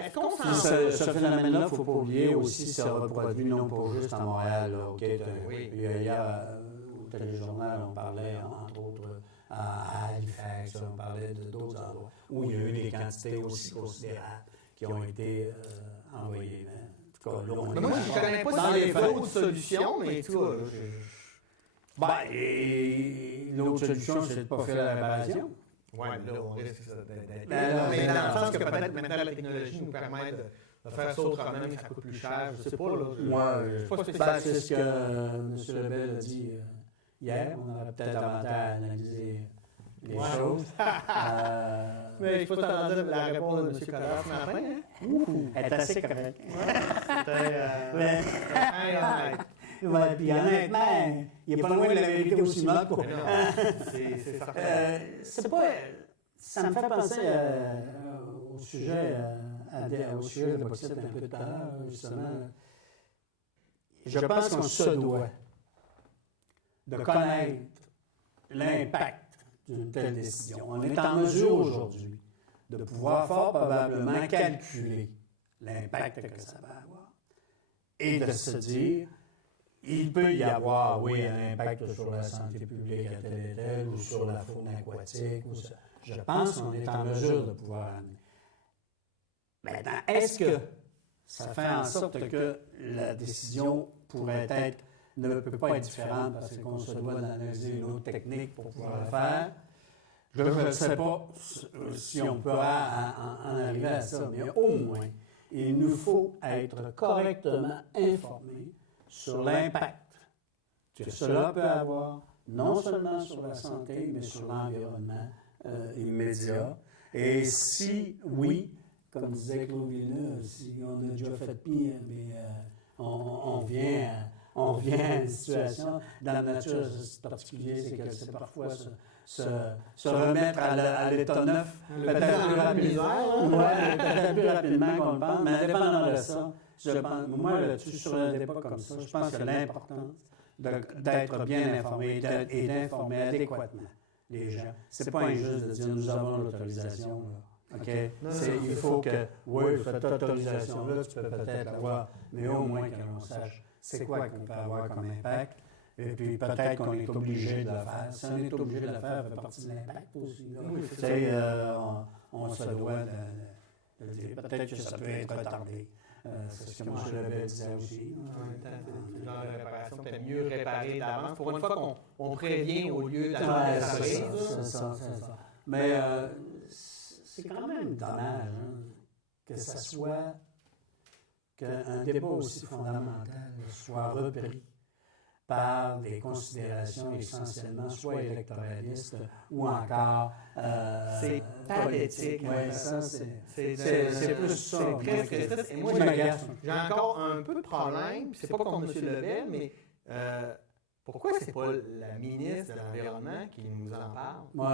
Est-ce qu'on ce phénomène-là, il ne faut pas oublier aussi, c'est reproduit non pas juste à Montréal. Là, okay? Oui. Il y a au téléjournal, on parlait entre autres à Halifax, on parlait d'autres endroits où il y a eu des quantités aussi considérables qui ont été envoyées. En tout cas, là, moi, je ne connais pas dans les autres solutions, mais tu vois. L'autre solution, c'est de ne pas faire la réparation. Oui, là, on risque d'être. Mais dans le sens que peut-être maintenant la technologie nous permet de faire ça autrement, mais ça coûte plus cher. Je ne sais pas. Là, c'est ce que M. Lebel a dit hier. On aurait peut-être avantage à analyser les choses. Mais je ne sais pas t'entendre la réponse de M. Coderre ce matin. Elle est assez correcte. C'était puis honnêtement, il n'est pas loin de la vérité aussi mal. C'est certain. C'est pas. Ça me fait penser au sujet de la bauxite un peu tout à l'heure, justement. Je pense qu'on se doit de connaître l'impact d'une telle décision. On est en mesure aujourd'hui de pouvoir fort probablement calculer l'impact que ça va avoir et de se dire il peut y avoir, oui, un impact sur la santé publique à tel et tel, ou sur la faune aquatique. Je pense qu'on est en mesure de pouvoir amener. Maintenant, est-ce que ça fait en sorte que la décision pourrait être ne peut pas être différente parce qu'on se doit d'analyser une autre technique pour pouvoir le faire. Je ne sais pas si on peut en arriver à ça, mais au moins, il nous faut être correctement informés sur l'impact que cela peut avoir, non seulement sur la santé, mais sur l'environnement immédiat. Et si, oui, comme disait Claude Villeneuve, si on a déjà fait pire, mais on vient à une situation, dans la nature particulière, c'est qu'elle sait parfois se remettre à l'état neuf, peut-être plus rapidement qu'on le pense, mais indépendamment de ça, je pense, moi, là-dessus, sur un débat comme ça, je pense que l'importance d'être bien informé et d'informer adéquatement les gens, c'est pas injuste de dire nous avons l'autorisation, là. OK? Il faut que, oui, cette autorisation-là, tu peux peut-être l'avoir, mais au moins que l'on sache c'est quoi qu'on peut avoir comme impact. Et puis peut-être qu'on est obligé de le faire. Si on est obligé de le faire, ça fait partie de l'impact aussi. On se doit de dire. Peut-être que ça peut être retardé. C'est ce que M. Lebel disait aussi. En même temps, dans la réparation, peut-être mieux réparer d'avance. Pour une fois qu'on prévient au lieu d'attendre que ça arrive. C'est ça. Mais c'est quand même dommage que ça soit qu'un débat aussi fondamental soit repris par des considérations essentiellement soit électoralistes ou encore... c'est pathétique. Oui, ça, c'est plus ça. C'est très triste. Et moi, j'ai encore un peu de problème, puis c'est pas contre M. Lebel, mais pourquoi c'est pas la ministre de l'Environnement qui nous en parle? Oui,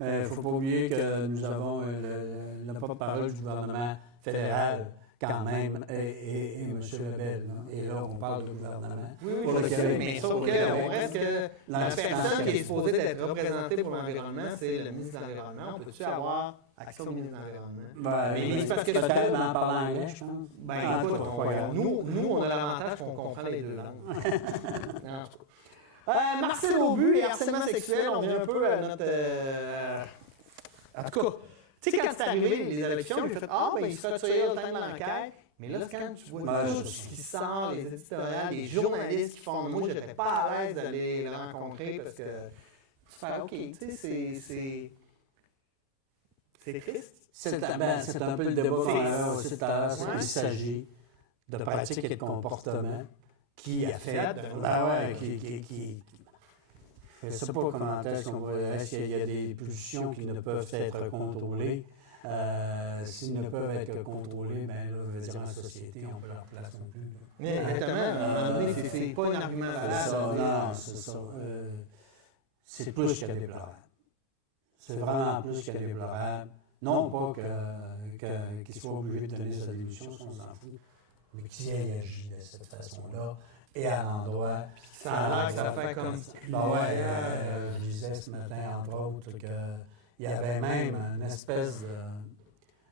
il ne faut pas oublier que nous avons le porte-parole du gouvernement fédéral quand même, et M. Lebel. Et là, on parle du gouvernement. Oui, je sais, mais sauf qu'on reste que la personne qui est supposée d'être représentée pour l'environnement, c'est le ministre de l'Environnement. On peut-tu avoir accès au ministre de l'Environnement? Mais parce que peut-être en parlant anglais, je pense. Ben écoute, nous, on a l'avantage qu'on comprend les deux langues. Marcel Aubu et harcèlement sexuel, on vient un peu à notre... En tout cas... Tu sais, quand c'est arrivé, les élections, j'ai fait « Ah, ben il se retire le temps de l'enquête. » Mais là, quand tu vois tout ce qui sort, les éditoriales, les journalistes qui font... Moi, je n'étais pas à l'aise d'aller les rencontrer parce que tu fais « OK, tu sais, c'est triste. » C'est un peu le débat aussi tout à l'heure. Il s'agit de pratiques et de comportements qui affectent... Je ne sais pas comment est-ce qu'il y a des pulsions qui ne peuvent être contrôlées. S'ils ne peuvent être contrôlés, bien là, je veux dire, en société, on peut leur place non plus. Exactement. C'est pas un argument valable. Non, c'est ça. C'est plus que déplorable. C'est vraiment plus que déplorable. Non pas qu'il soit obligé de donner sa démission, si on s'en fout, mais qu'il ait agi de cette façon-là. Et à l'endroit. Ça a l'air que ça fait comme ça. Je disais ce matin, entre autres, qu'il y avait même une espèce de.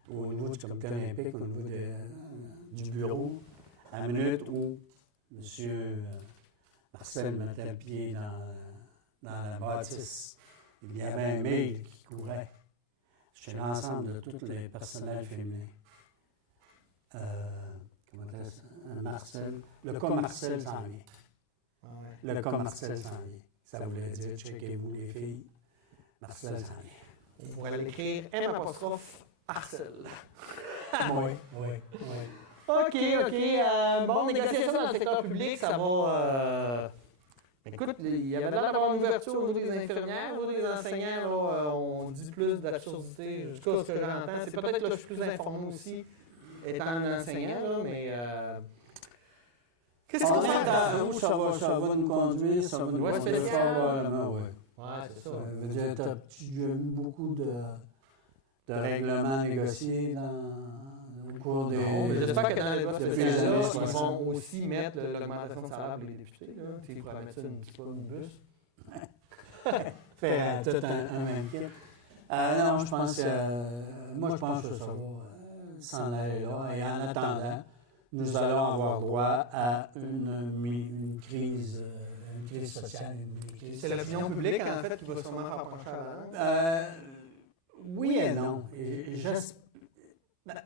Au niveau du comité olympique, au niveau du bureau, à la minute où M. Marcel mettait le pied dans la bâtisse, il y avait un mail qui courait chez l'ensemble de tous les personnels féminins. Le cas Marcel s'en vient. Le cas Marcel s'en vient. Ça voulait dire, checkez-vous les filles, Marcel s'en vient. On pourrait l'écrire M''Arcel. Oui. OK. Bon, négociation dans le secteur public, ça va... Écoute, il y avait l'air d'avoir une ouverture au niveau des infirmières, au niveau des enseignants, là, on dit plus d'absurdité. Jusqu'à ce que j'entends, c'est peut-être que je suis plus informé aussi, étant un enseignant, là, mais... Qu'est-ce qu'on fait où ça va nous conduire, ça va nous conduire probablement, oui. Oui, c'est ça. Il y a eu beaucoup de règlements négociés au cours des... J'espère que dans les votes spéciales, ils vont aussi mettre l'augmentation de salaire pour les députés. Ils pourraient mettre ça une petite fois, une bus. Faire tout un même kit. Non, je pense que ça va s'en aller là. Et en attendant, nous allons avoir droit à une crise sociale. C'est l'opinion publique, en fait, qui va sûrement faire pencher à la balance? Oui et non.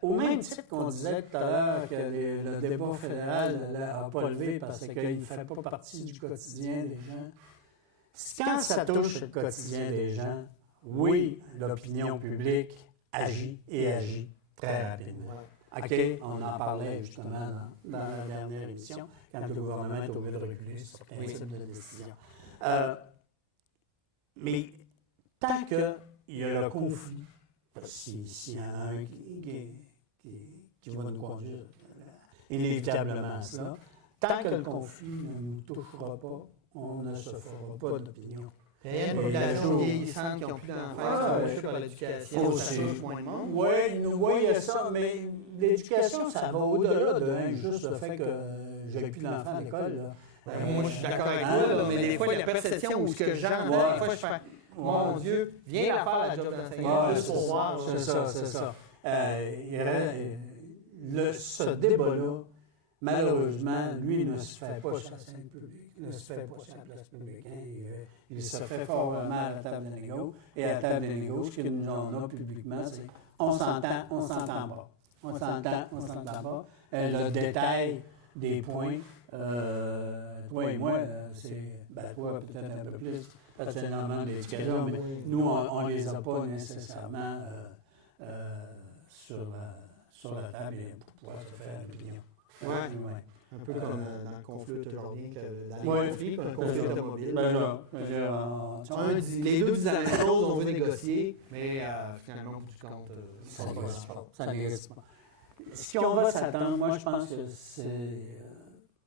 Au même titre qu'on disait tout à l'heure que le débat fédéral n'a pas levé parce qu'il ne fait pas partie du quotidien des gens, quand ça touche le quotidien des gens, oui, l'opinion publique agit et agit très rapidement. OK, on en parlait justement dans la dernière émission, quand le gouvernement est obligé de reculer sur certains types de décisions. Mais tant qu'il y a le conflit, s'il y en a un qui va nous conduire inévitablement à cela, tant que le conflit ne nous touchera pas, on ne se fera pas d'opinion. Il y a une population vieillissante qui n'ont plus d'enfants, sur l'éducation, ça touche moins de monde. Oui, il y a ça, mais l'éducation, ça va au-delà de juste le fait que j'ai plus d'enfants à l'école. Moi, je suis d'accord avec toi, mais des fois, la perception ou ce que j'entends, des fois, je fais « Mon Dieu, viens la faire la job d'enseignant, juste pour voir. » C'est ça. Ce débat-là, malheureusement, lui, ne se fait pas sur la scène publique, ne se fait pas sur la place publique. Il se fait fortement à la table de négo. Et à la table de négo, ce que nous en a publiquement, c'est on s'entend, on s'entend pas. On s'entend, on s'entend pas. Le détail des points, toi et moi, c'est, toi peut-être un peu plus, parce que c'est énormément d'éducation, mais nous, on ne les a pas nécessairement sur la table pour pouvoir se faire une opinion. Oui. Un peu comme dans le conflit aujourd'hui, dans les conflits, le conflit automobile. Les deux disent la même chose, on veut négocier, mais finalement, au bout du compte, ça n'existe pas. Si on va s'attendre, moi je pense que c'est...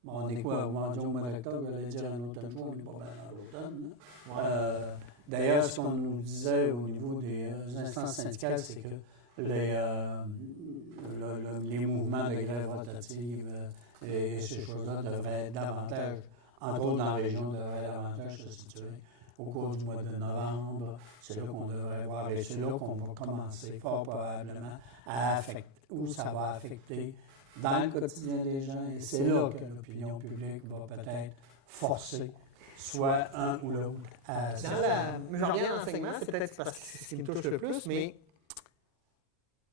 on est quoi, au mois d'octobre, j'allais dire un automne chaud, on n'est pas dans l'automne. D'ailleurs, ce qu'on nous disait au niveau des instances syndicales, c'est que les mouvements de grève rotative et ces choses-là devraient davantage, entre autres dans la région, devraient davantage se situer au cours du mois de novembre. C'est là qu'on devrait voir et c'est là qu'on va commencer fort probablement à affecter, où ça va affecter dans le quotidien des gens. Et c'est là que l'opinion publique va peut-être forcer soit un ou l'autre à... Je reviens à l'enseignement, c'est peut-être parce que c'est ce qui me touche le plus, mais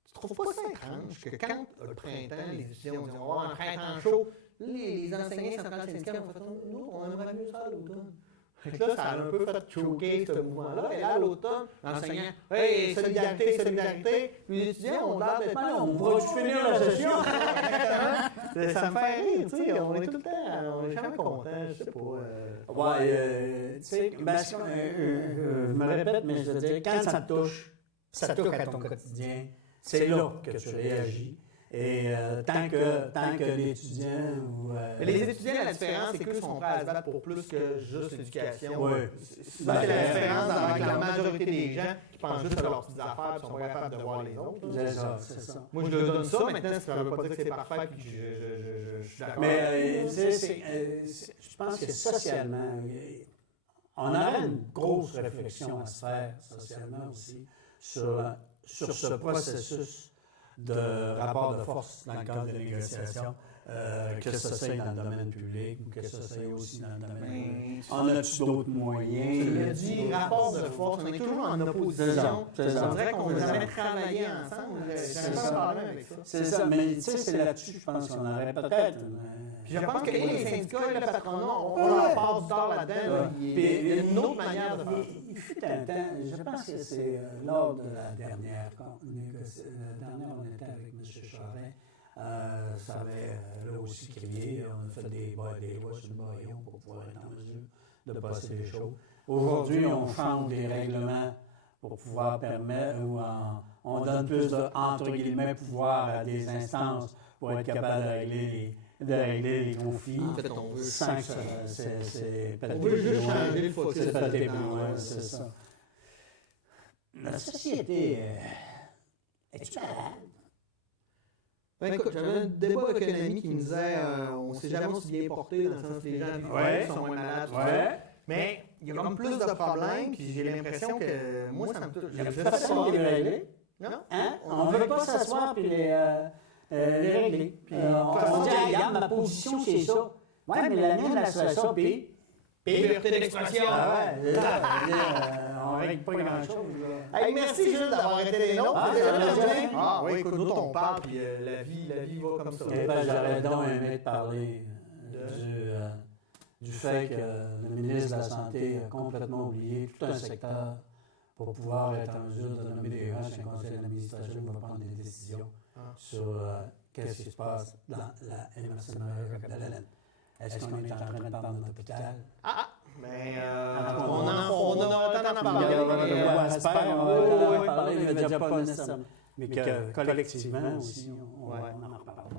tu trouves pas ça étrange que quand le printemps, les étudiants disent « Oh, un printemps chaud », les enseignants centrales syndicales ont fait « Nous, on aimerait mieux ça à l'automne ». Fait que là, ça a un peu fait choquer ce mouvement-là. Et là, à l'automne, l'enseignant « Hey, solidarité, solidarité ». Puis les étudiants ont l'air d'être « On va-tu finir la session? » Exactement. Ça me fait rire, tu sais. On est tout le temps, on est jamais content, je sais pas. Tu sais, je me répète, mais je veux dire, quand ça te touche à ton quotidien, c'est là que tu réagis. Et tant que l'étudiant ou... les étudiants, la différence, c'est qu'eux sont prêts à se battre pour plus que juste l'éducation. Oui. C'est la différence avec la majorité des gens qui pensent juste à leurs petites affaires et sont pas capables de voir les autres. C'est ça. Moi, je leur donne ça. Maintenant, ça ne veut pas dire que c'est parfait et que je suis d'accord. Mais je pense que socialement, on aurait une grosse réflexion à se faire socialement aussi sur ce processus de rapport de force dans le cadre des négociations, que ce soit dans le domaine public ou que ce soit aussi dans le domaine... On a-tu d'autres moyens? Je le dis, rapport de force, on est toujours en opposition. On dirait qu'on ne veut jamais travailler ensemble. J'aime pas parler avec ça. C'est ça, mais tu sais, c'est là-dessus, je pense qu'on aurait peut-être... Puis je pense que les syndicats, le patronat, on leur passe du temps là-dedans. Il y a une autre manière de faire. Il fut un temps, je pense que c'est lors de la dernière, on était avec M. Charest, ça avait là aussi crié, on a fait des lois sur le baillon pour pouvoir être en mesure de passer les choses. Aujourd'hui, on change les règlements pour pouvoir permettre, ou on donne plus de, entre guillemets, pouvoir à des instances pour être capable de régler les conflits. En fait, on veut sans que c'est on veut juste changer le focus. C'est ça. La société est-tu malade? Ben écoute, j'avais un débat avec un ami qui me disait on ne s'est jamais aussi bien porté dans le sens que les gens sont moins malades. Mais il y a comme plus de problèmes, puis j'ai l'impression que moi, ça me touche. Il y a plus de façon de les régler. Non? On ne veut pas s'asseoir et les régler. Puis on dit, regarde, ma position, c'est ça. Oui, mais la mienne, c'est ça, puis... Liberté d'expression. On règle pas grand-chose. Hey, merci Jules d'avoir été les nôtres. Ah, C'était ça vraiment va bien. bien. Ah oui, écoute, nous on parle, puis la vie va comme ça. Eh ben, j'aurais donc aimé te parler du fait que le ministre de la Santé a complètement oublié tout un secteur pour pouvoir être en mesure de nommer des gens chez un conseil d'administration qui va prendre des décisions sur qu'est-ce qui se passe dans la MRC Magdalene. Est-ce qu'on est en train de parler d'un hôpital? Mais on a le temps d'en parler. On espère, on va en parler, mais déjà pas nécessairement. Mais que collectivement aussi, on en reparle.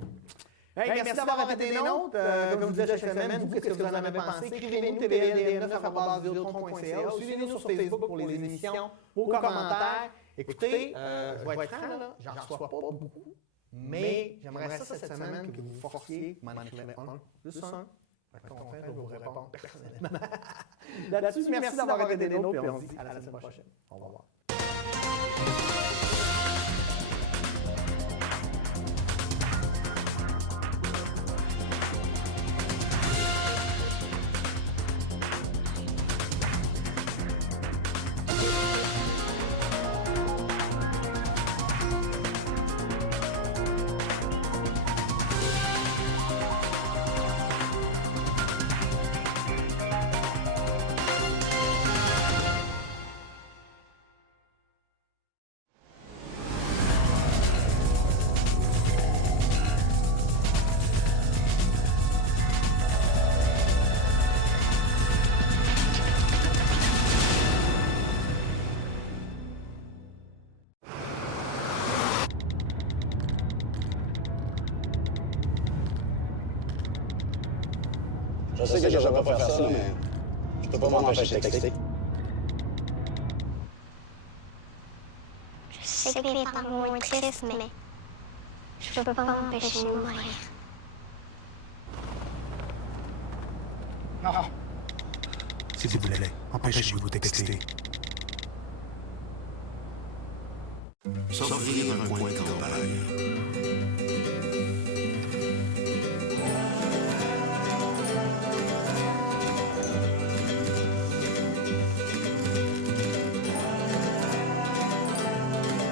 Hey, merci d'avoir été des nôtres. Comme je vous disais chaque semaine, vous, qu'est-ce que vous en avez pensé? Écrivez-nous tvldn9@videotron.ca ou suivez-nous sur Facebook pour les émissions, vos commentaires. Écoutez, je vais être franc, là, j'en reçois pas beaucoup, mais j'aimerais ça cette semaine que vous forciez, m'en écrivez un, juste un. Je vais vous répondre personnellement. Là-dessus, merci d'avoir été des nôtres, puis on se dit à la semaine prochaine. Au revoir. Je sais que je ne devrais pas faire ça, mais je peux pas m'empêcher de texter. Je sais que mes parents vont être tristes, mais je peux pas m'empêcher de mourir. Non. S'il vous plaît, empêchez-vous de texter. S'offrir un coin de campagne.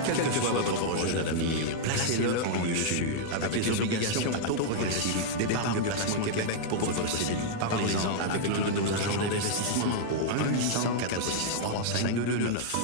Quel que soit votre projet d'avenir, placez-le en lieu sûr, avec des obligations à taux progressif d'épargne placement Québec pour votre CELI. Parlez-en avec l'un de nos agents d'investissement au 1-800-463-5229.